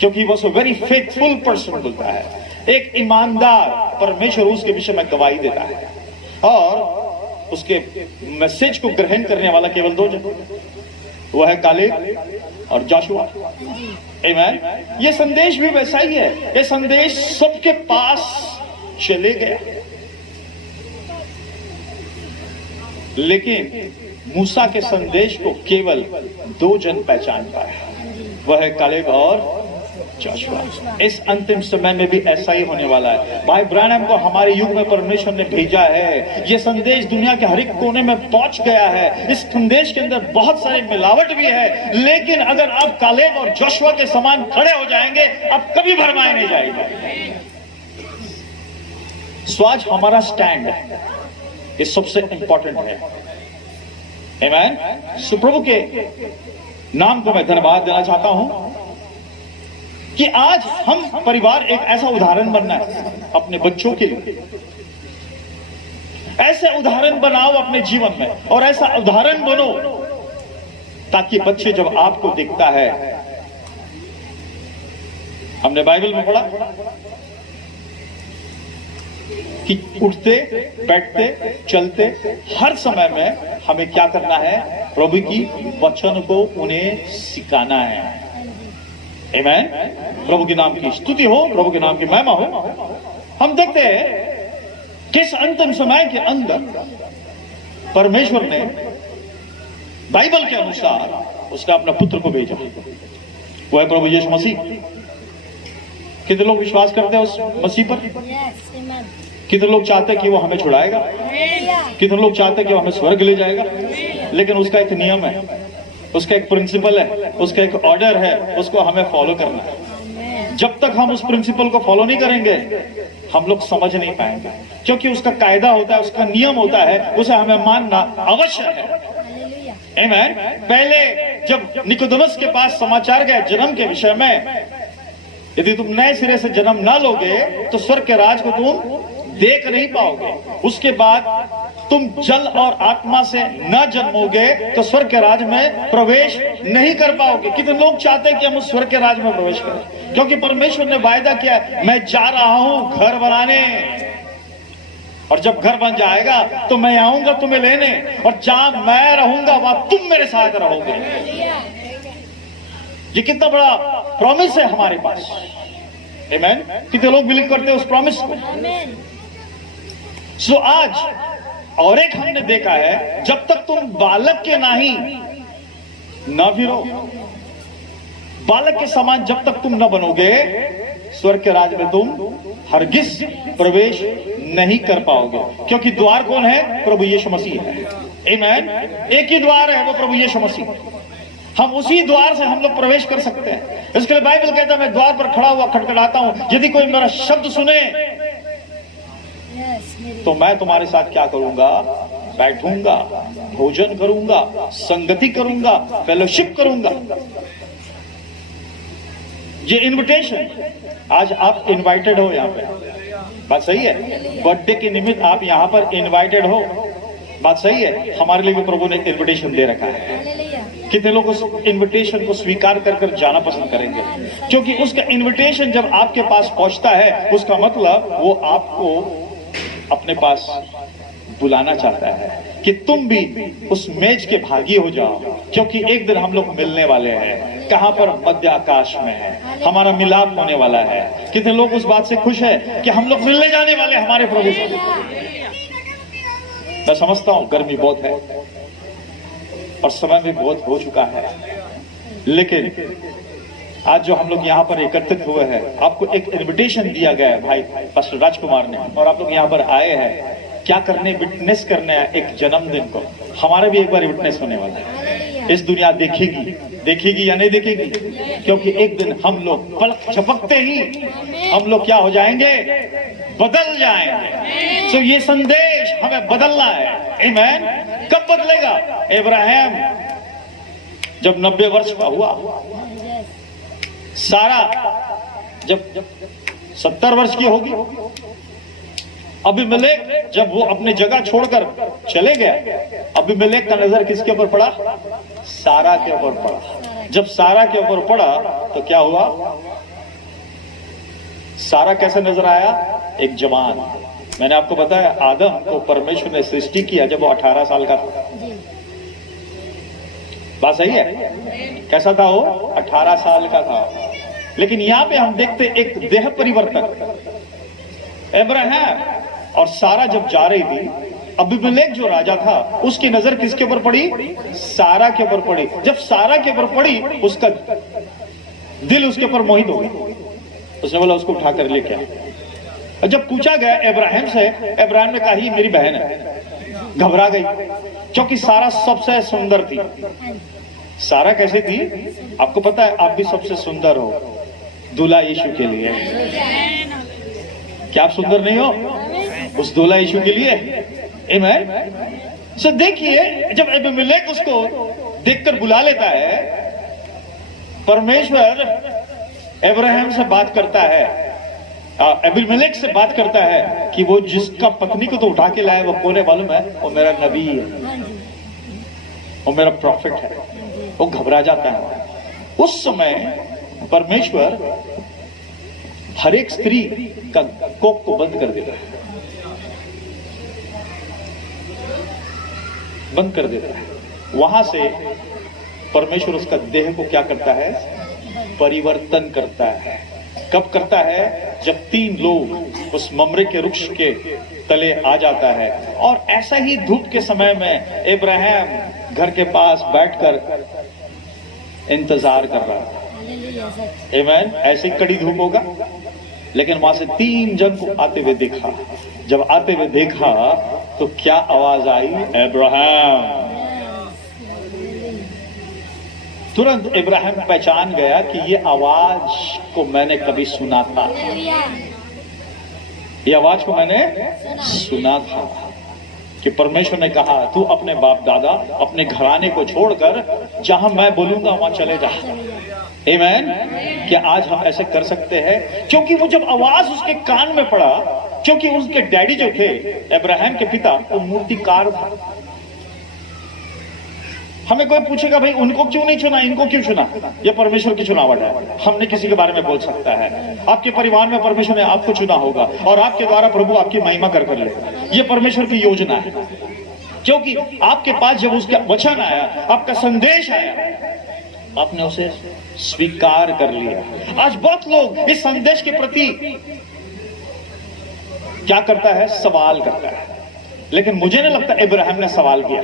क्योंकि वो सो वेरी फेथफुल पर्सन बोलता है। एक ईमानदार परमेश्वर उसके विषय में गवाही देता है, और उसके मैसेज को ग्रहण करने वाला केवल 2 जन, वो है कालेब और जोशुआ। आमीन। ये संदेश भी वैसा ही है। ये संदेश सबके पास चले गया, लेकिन मूसा के संदेश को केवल 2 जन पहचान पाए, वह है कालेब और जोशुआ। इस अंतिम समय में भी ऐसा ही होने वाला है। भाई ब्रानम को हमारे युग में परमेश्वर ने भेजा है। ये संदेश दुनिया के हर एक कोने में पहुंच गया है। इस संदेश के अंदर बहुत सारी मिलावट भी है, लेकिन अगर आप कालेब और जोशुआ के समान खड़े हो जाएंगे, आप कभी भरमाए नहीं जाएंगे। सो आज हमारा स्टैंड ये सबसे इंपॉर्टेंट है। आमीन। सो प्रभु के नाम को मैं धन्यवाद देना चाहता हूं कि आज हम परिवार एक ऐसा उदाहरण बनना है अपने बच्चों के लिए। ऐसे उदाहरण बनाओ अपने जीवन में, और ऐसा उदाहरण बनो ताकि बच्चे जब आपको देखता है, हमने बाइबल में पढ़ा कि उठते बैठते चलते हर समय में हमें क्या करना है? प्रभु की वचन को उन्हें सिखाना है। आमीन। प्रभु के नाम की स्तुति हो, प्रभु के नाम की महिमा हो। हम देखते हैं कि इस अंतिम समय के अंदर परमेश्वर ने बाइबल के अनुसार उसने अपना पुत्र को भेजा, वो है प्रभु यीशु मसीह। कितने लोग विश्वास करते हैं उस मसीह पर? कितने लोग चाहते हैं कि वो हमें छुड़ाएगा? कितने लोग चाहते हैं कि वो हमें स्वर्ग ले जाएगा? लेकिन उसका एक नियम है, उसका एक प्रिंसिपल है, उसका एक ऑर्डर है, उसको हमें फॉलो करना है। जब तक हम उस प्रिंसिपल को फॉलो नहीं करेंगे, हम लोग समझ नहीं पाएंगे, क्योंकि उसका कायदा होता है, उसका नियम होता है, उसे हमें मानना अवश्य है। आमीन। पहले जब निकोदेमस के पास समाचार गए जन्म के विषय में, यदि तुम नए सिरे से जन्म ना लोगे तो स्वर्ग के राज को तुम देख नहीं पाओगे। उसके बाद तुम जल और आत्मा से न जन्मोगे तो स्वर्ग के राज में प्रवेश नहीं कर पाओगे। कितने लोग चाहते हैं कि हम उस स्वर्ग के राज में प्रवेश करें, क्योंकि परमेश्वर ने वायदा किया, मैं जा रहा हूं घर बनाने, और जब घर बन जाएगा तो मैं आऊंगा तुम्हें लेने, और जहां मैं रहूंगा वहां तुम मेरे साथ रहोगे। ये कितना बड़ा प्रॉमिस है हमारे पास। आमीन। कितने लोग बिलीव करते हैं उस प्रॉमिस को? सो आज और एक हमने देखा है, जब तक तुम बालक के नहीं न फिरो, बालक के समान जब तक तुम न बनोगे, स्वर्ग के राज में तुम हरगिज प्रवेश नहीं कर पाओगे। क्योंकि द्वार कौन है? प्रभु यीशु मसीह है। आमीन। एक ही द्वार है, वो प्रभु यीशु मसीह। हम उसी द्वार से हम लोग प्रवेश कर सकते हैं। इसके लिए बाइबल कहता है, मैं द्वार पर खड़ा हुआ खटखटाता हूं, यदि कोई मेरा शब्द सुने तो मैं तुम्हारे साथ क्या करूंगा? बैठूंगा, भोजन करूंगा, संगति करूंगा, फेलोशिप करूंगा। ये इनविटेशन, आज आप इनवाइटेड हो यहाँ पे, बात सही है। बर्थडे के निमित्त आप यहाँ पर इनवाइटेड हो। बात सही है, हमारे लिए भी प्रभु ने इनविटेशन दे रखा है। कितने लोग उस इनविटेशन को स्वीकार कर कर जाना पसंद करेंगे? क्योंकि उसका इनविटेशन जब आपके पास पहुंचता है, उसका मतलब वो आपको अपने पास बुलाना चाहता है कि तुम भी उस मेज के भागी हो जाओ, क्योंकि एक दिन हम लोग मिलने वाले हैं। कहां पर? मध्य आकाश में है, हमारा मिलाप होने वाला है। कितने लोग उस बात से खुश है कि हम लोग मिलने जाने वाले हमारे प्रभु से? मैं समझता हूं गर्मी बहुत है और समय भी बहुत हो चुका है, लेकिन आज जो हम लोग यहाँ पर एकत्रित हुए हैं, आपको एक इनविटेशन दिया गया है भाई पास्टर राजकुमार ने, और आप लोग यहाँ पर आए हैं क्या करने? विटनेस करने हैं एक जन्मदिन को। हमारा भी एक बार विटनेस होने वाला है। इस दुनिया देखेगी या नहीं देखेगी? क्योंकि एक दिन हम लोग पलक झपकते ही हम लोग क्या हो जाएंगे? बदल जाएंगे। तो ये संदेश हमें बदलना है। आमीन। कब बदलेगा? इब्राहिम जब 90 वर्ष का हुआ, सारा जब 70 वर्ष की होगी, अबीमेलेक जब वो अपनी जगह छोड़कर चले गए, अबीमेलेक का नजर किसके ऊपर पड़ा? सारा के ऊपर पड़ा। जब सारा के ऊपर पड़ा तो क्या हुआ? सारा कैसे नजर आया? एक जवान। मैंने आपको बताया आदम को परमेश्वर ने सृष्टि किया जब वो 18 साल का था। बात सही है? कैसा था वो? 18 साल का था। लेकिन यहां पे हम देखते एक देह परिवर्तन। इब्राहिम और सारा जब जा रही थी, अबीमेलेक जो राजा था उसकी नजर किसके ऊपर पड़ी? सारा के ऊपर पड़ी। जब सारा के ऊपर पड़ी, उसका दिल उसके ऊपर मोहित हो गया। उसने बोला उसको उठा कर लेके आ। जब पूछा गया इब्राहिम से, इब्राहिम ने कहा ही मेरी बहन है। घबरा गई क्योंकि सारा सबसे सुंदर थी। सारा कैसे थी? आपको पता है, आप भी सबसे सुंदर हो दूल्हा यीशु के लिए। क्या आप सुंदर नहीं हो उस दूल्हा यीशु के लिए? आमीन। सो देखिए, जब अबीमेलेक उसको देखकर बुला लेता है, परमेश्वर इब्राहिम से बात करता है, अबीमेलेक से बात करता है कि वो जिसका पत्नी को तो उठा के लाया वो कौन है मालूम है? वो मेरा नबी है, वो मेरा प्रॉफिट है। वो घबरा जाता है। उस समय परमेश्वर हर एक स्त्री का कोख को बंद कर देता है, बंद कर देता है। वहां से परमेश्वर उसका देह को क्या करता है? परिवर्तन करता है। कब करता है? जब 3 लोग उस ममरे के वृक्ष के तले आ जाता है। और ऐसा ही धूप के समय में इब्राहिम घर के पास बैठकर इंतजार कर रहा था। आमीन। ऐसे ही कड़ी धूप होगा, लेकिन वहां से 3 जन को आते हुए देखा। जब आते हुए देखा तो क्या आवाज आई? इब्राहिम। तुरंत इब्राहिम पहचान गया कि ये आवाज को मैंने कभी सुना था, ये आवाज को मैंने सुना था कि परमेश्वर ने कहा तू अपने बाप दादा, अपने घराने को छोड़कर जहां मैं बोलूंगा वहां चले जा। आमीन। क्या आज हम ऐसे कर सकते हैं? क्योंकि वो जब आवाज उसके कान में पड़ा, क्योंकि उसके डैडी जो थे इब्राहिम के पिता, वो मूर्तिकार था। हमें कोई पूछेगा भाई उनको क्यों नहीं चुना, इनको क्यों चुना? ये परमेश्वर की चुनावट है। हमने किसी के बारे में बोल सकता है। आपके परिवार में परमेश्वर ने आपको चुना होगा और आपके द्वारा प्रभु आपकी महिमा कर ले। ये परमेश्वर की योजना है, क्योंकि आपके पास जब उसका वचन आया, आपका संदेश आया, आपने उसे स्वीकार कर लिया। आज बहुत लोग इस संदेश के प्रति क्या करता है? सवाल करता है। लेकिन मुझे नहीं लगता इब्राहिम ने सवाल किया।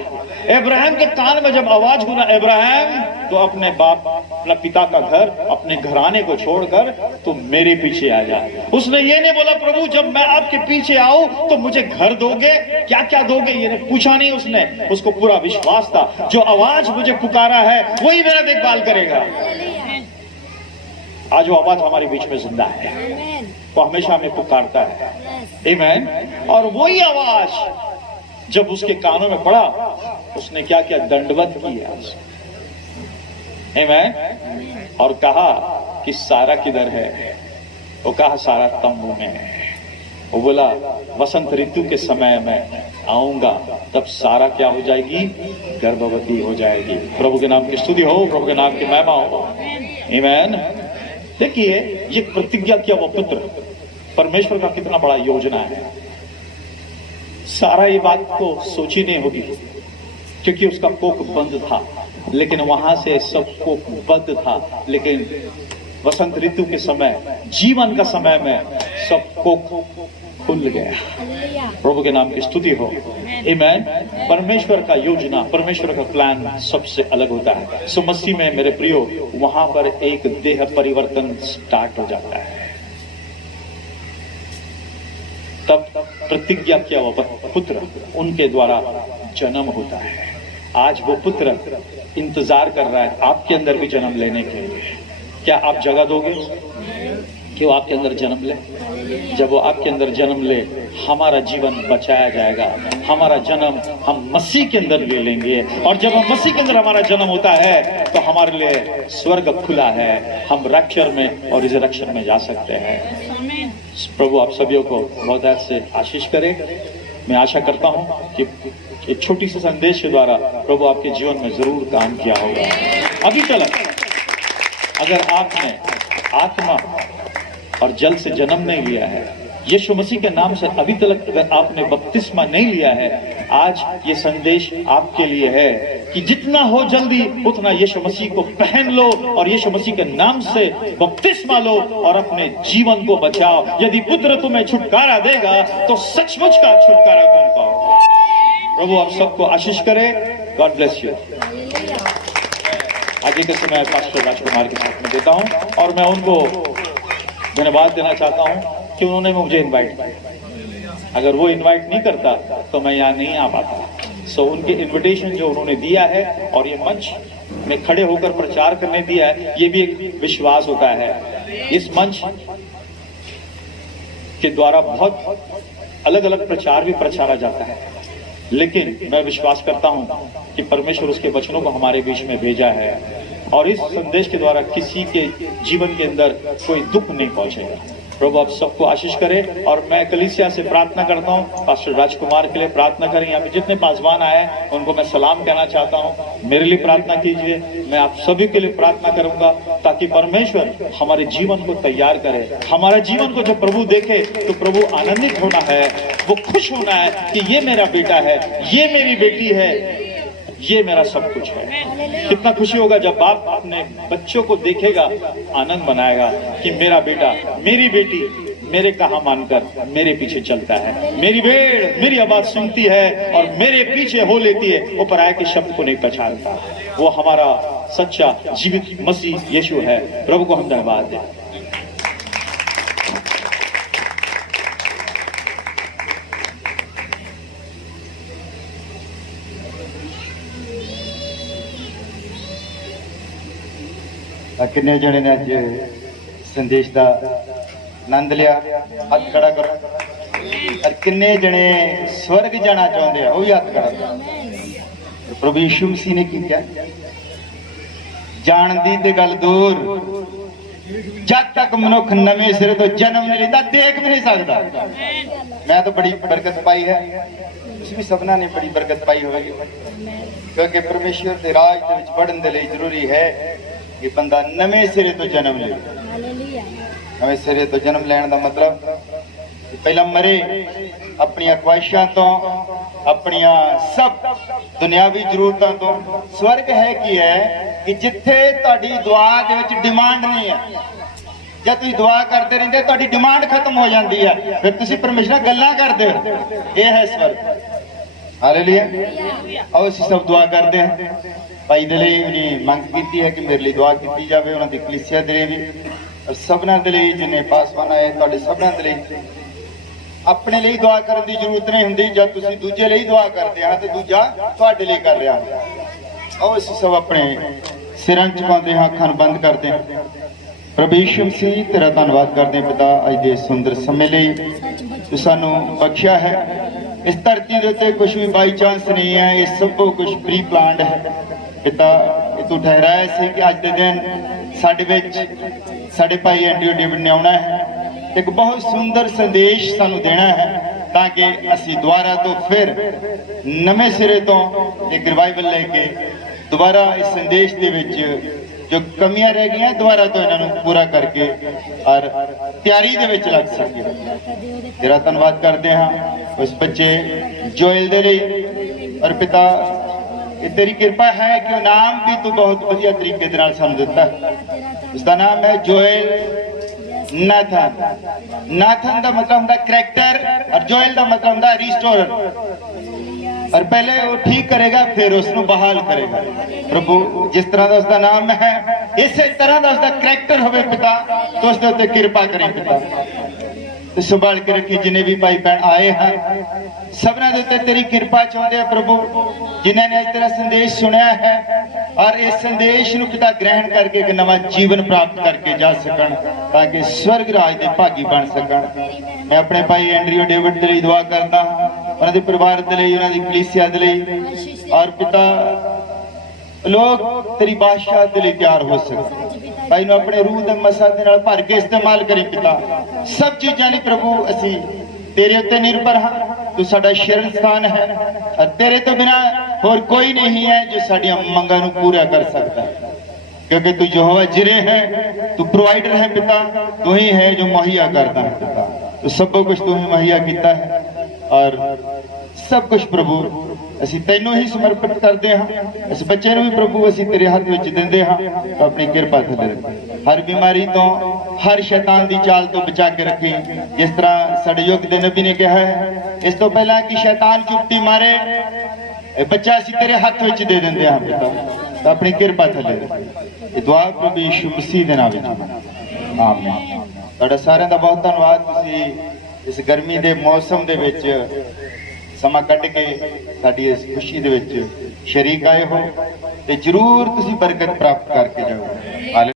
इब्राहिम के कान में जब आवाज हुआ इब्राहिम तो अपने बाप, अपने पिता का घर, अपने घराने को छोड़कर तुम मेरे पीछे आ जा। उसने ये नहीं बोला प्रभु जब मैं आपके पीछे आऊं तो मुझे घर दोगे, क्या क्या दोगे, ये पूछा नहीं उसने। उसको पूरा विश्वास था जो आवाज मुझे पुकारा है वही मेरा देखभाल करेगा। आज वो आवाज हमारे बीच में जिंदा है, वो हमेशा हमें पुकारता है। आमीन। और वही आवाज जब उसके कानों में पड़ा, उसने क्या किया? दंडवत किया। आमीन। और कहा कि सारा किधर है? वो कहा सारा तंबू में है। वो बोला वसंत ऋतु के समय में आऊंगा, तब सारा क्या हो जाएगी, गर्भवती हो जाएगी। प्रभु के नाम की स्तुति हो, प्रभु के नाम की महिमा हो। आमीन। देखिए ये प्रतिज्ञा किया वो पुत्र, परमेश्वर का कितना बड़ा योजना है। सारा ये बात को सोची नहीं होगी क्योंकि उसका कोख बंद था, लेकिन वहां से सब कोख बंद था, लेकिन वसंत ऋतु के समय, जीवन का समय में सब कोख खुल गया। प्रभु के नाम की स्तुति हो। आमीन। परमेश्वर का योजना, परमेश्वर का प्लान सबसे अलग होता है। सो मसीह में मेरे प्रियो, वहां पर एक देह परिवर्तन स्टार्ट हो जाता है। तब प्रतिज्ञा किया वो पुत्र, उनके द्वारा जन्म होता है। आज वो पुत्र इंतजार कर रहा है आपके अंदर भी जन्म लेने के लिए। क्या आप जगह दोगे कि वो आपके अंदर जन्म ले? जब वो आपके अंदर जन्म ले, हमारा जीवन बचाया जाएगा। हमारा जन्म हम मसीह के अंदर ले लेंगे, और जब हम मसीह के अंदर हमारा जन्म होता है तो हमारे लिए स्वर्ग खुला है। हम रैप्चर में और रिजरेक्शन में जा सकते हैं। प्रभु आप सभी को बहुत से आशीष करे। मैं आशा करता हूं कि एक छोटी सी संदेश के द्वारा प्रभु आपके जीवन में जरूर काम किया होगा। अभी तक अगर आपने आत्मा और जल से जन्म नहीं लिया है, यीशु मसीह के नाम से अभी तक अगर आपने बपतिस्मा नहीं लिया है, आज ये संदेश आपके लिए है कि जितना हो जल्दी उतना यीशु मसीह को पहन लो और यीशु मसीह के नाम से बपतिस्मा लो और अपने जीवन को बचाओ। यदि पुत्र तुम्हें छुटकारा देगा तो सचमुच का छुटकारा तुम पाओ। प्रभु आप सबको आशीष करे। God bless you. आगे के समय पास्टर राजकुमार के साथ में देता हूं, और मैं उनको धन्यवाद देना चाहता हूं कि उन्होंने मुझे इनवाइट किया। अगर वो इनवाइट नहीं करता तो मैं यहाँ नहीं आ पाता। सो उनके इनविटेशन जो उन्होंने दिया है और ये मंच में खड़े होकर प्रचार करने दिया है, ये भी एक विश्वास होता है। इस मंच के द्वारा बहुत अलग अलग प्रचार भी प्रचारा जाता है, लेकिन मैं विश्वास करता हूं कि परमेश्वर उसके वचनों को हमारे बीच में भेजा है, और इस संदेश के द्वारा किसी के जीवन के अंदर कोई दुख नहीं पहुंचेगा। प्रभु आप सबको आशीष करे। और मैं कलीसिया से प्रार्थना करता हूं, पास्टर राजकुमार के लिए प्रार्थना करें। यहाँ पे जितने पासवान आए उनको मैं सलाम कहना चाहता हूं। मेरे लिए प्रार्थना कीजिए, मैं आप सभी के लिए प्रार्थना करूंगा ताकि परमेश्वर हमारे जीवन को तैयार करे। हमारे जीवन को जब प्रभु देखे तो प्रभु आनंदित होना है, वो खुश होना है कि ये मेरा बेटा है, ये मेरी बेटी है, ये मेरा सब कुछ है। कितना खुशी होगा जब बाप अपने बच्चों को देखेगा, आनंद बनाएगा कि मेरा बेटा, मेरी बेटी मेरे कहा मानकर मेरे पीछे चलता है। मेरी भेड़ मेरी आवाज सुनती है और मेरे पीछे हो लेती है। वो पराये के शब्द को नहीं पहचानता। वो हमारा सच्चा जीवित मसीह यीशु है। प्रभु को हम धन्यवाद दें। किन्ने जने ने अज संदेश का आनंद लिया? हाथ खड़ा करो। और किन्ने जने स्वर्ग जाना चाहते हैं, वो भी हाथ खड़ा करो। प्रभु यीशु मसीह ने की क्या? जान दी ते गल दूर, जब तक मनुख नवे सिरे तो जन्म नहीं लेता देख भी नहीं सकता। मैं तो बड़ी बरकत पाई है, तुसीं भी सबना ने बड़ी बरकत पाई होगी, क्योंकि परमेश्वर के राज दे विच बढ़न दे लई जरूरी है कि बंदा नवे सिरे तो जन्म ले। नवे सिरे तो जन्म लेने का मतलब पहला मरे अपनी ख्वाहिशां तो, अपनी सब दुनियावी जरूरतों तो। स्वर्ग है कि है कि जिथे तुहाडी दुआ दे विच डिमांड नहीं है। जब तुसीं दुआ करते रहंदे तुहाडी डिमांड खत्म हो जाती है, फिर तुसीं परमेश्वर नाल गल्लां करदे हो। यह है स्वर्ग। हालेलुया। आओ असीं सब दुआ करते हैं। भाई दे लई उन्हें मंग की है कि मेरे लिए दुआ की जाए, उन्होंने कलीसिया दे लई भी, और सबना दे लई जिन्हें पासवान आए तुहाडे सबना दे लई। अपने लिए दुआ करने की जरूरत नहीं होंदी, जब तुसीं दूजे लिए दुआ करते हैं तो दूजा तुहाडे लिए कर रहा है। आओ असीं सब अपने सिरां झुकाउंदे हां, अखां बंद करते हैं। प्रभु यीशु मसीह तेरा धन्नवाद करते हैं पिता, अज दे सुंदर समय लिए तू सानू बख्शिया है। इस धरती के उत्ते कुछ भी बाई चांस नहीं है, ये सब कुछ प्री प्लान्ड है पिता। तू ठहराया से कि अज के दिन साडे विच साडे भाई एंड्रयू डेविड ने आना है, ਇੱਕ ਬਹੁਤ ਸੁੰਦਰ ਸੰਦੇਸ਼ ਸਾਨੂੰ ਦੇਣਾ ਹੈ ਤਾਂ ਕਿ ਅਸੀਂ ਦੁਬਾਰਾ ਤੋਂ ਫਿਰ ਨਵੇਂ ਸਿਰੇ ਤੋਂ ਇੱਕ ਰਿਵਾਈਵਲ ਲੈ ਕੇ ਦੁਬਾਰਾ ਇਸ ਸੰਦੇਸ਼ ਦੇ ਵਿੱਚ ਜੋ ਕਮੀਆਂ ਰਹਿ ਗਈਆਂ ਦੁਬਾਰਾ ਤੋਂ ਇਹਨਾਂ ਨੂੰ ਪੂਰਾ ਕਰਕੇ ਔਰ ਤਿਆਰੀ ਦੇ ਵਿੱਚ ਲੱਗ ਸਕੀਏ। ਤੇਰਾ ਧੰਨਵਾਦ ਕਰਦੇ ਹਾਂ ਉਸ ਬੱਚੇ ਜੋਇਲ ਦੇ ਲਈ ਔਰ ਪਿਤਾ ਇਹ ਤੇਰੀ ਕਿਰਪਾ ਹੈ ਕਿ ਉਹ ਨਾਮ ਵੀ ਤੂੰ ਬਹੁਤ ਵਧੀਆ ਤਰੀਕੇ ਦੇ ਨਾਲ ਸਾਨੂੰ ਦਿੱਤਾ ਹੈ। ਉਸਦਾ ਨਾਮ ਹੈ ਜੋਇਲ ਨਾਥਨ। ਨਾਥਨ ਦਾ ਮਤਲਬ ਹੁੰਦਾ ਕਰੈਕਟਰ और जोएल का मतलब ਹੁੰਦਾ रिस्टोरर और पहले वो ठीक करेगा फिर उसको बहाल करेगा। प्रभु जिस तरह का उसका नाम है इस तरह का उसका करैक्टर होवे पिता तो उसके उत्ते कृपा करें पिता तो संभाल के रखी जिन्हें भी भाई भैन आए हैं सबना दे उत्ते तेरी कृपा चाहते हैं प्रभु जिन्होंने आज तेरा संदेश सुनया है और इस संदेश नूं पिता ग्रहण करके एक नवा जीवन प्राप्त करके जा सकन ताकि स्वर्ग राज के भागी बन सकन। मैं अपने भाई एंड्रियो डेविड के लिए दुआ करता हाँ उन्होंने परिवार के लिए उन्होंने कलीसिया के लिए और पिता लोग तेरी बादशाह के लिए तैयार हो सके भाई नूं अपने रूह के मसा दे नाल भर के इस्तेमाल करी पिता सब चीज़ां लई प्रभु असीं तेरे उत्ते निर्भर हाँ तू साडा शरण स्थान है और तेरे तो बिना और कोई नहीं है जो साडियां मंगां नूं पूरा कर सकता है क्योंकि तू यहोवा जिरे है तू प्रोवाइडर है पिता तू ही है जो मुहैया करता है पिता तो सब कुछ तू ही मुहैया किया है और सब कुछ प्रभु असीं तैनूं ही समर्पित करते हाँ इस बच्चे नूं भी प्रभु असीं तेरे हाथ विच दिंदे हाँ तो अपनी कृपा थले रख हर बीमारी तो हर शैतान की चाल तो बचा के रखे जिस तरह साडे युग दे नबी ने कहा है इस तो पहला कि शैतान चुपटी मारे बच्चा असीं तेरे हाथ विच दे दिंदे हाँ पिता तो अपनी कृपा थले रख दुआ प्रभु यीशु मसीह दे नाम विच आमीन। तुहाडा सारिਆਂ ਦਾ बहुत धन्यवाद ਤੁਸੀਂ इस गर्मी के मौसम दे विच समा कट के साडी इस खुशी दे विच शरीक आए हो ते जरूर तुसीं बरकत प्राप्त करके जाओ।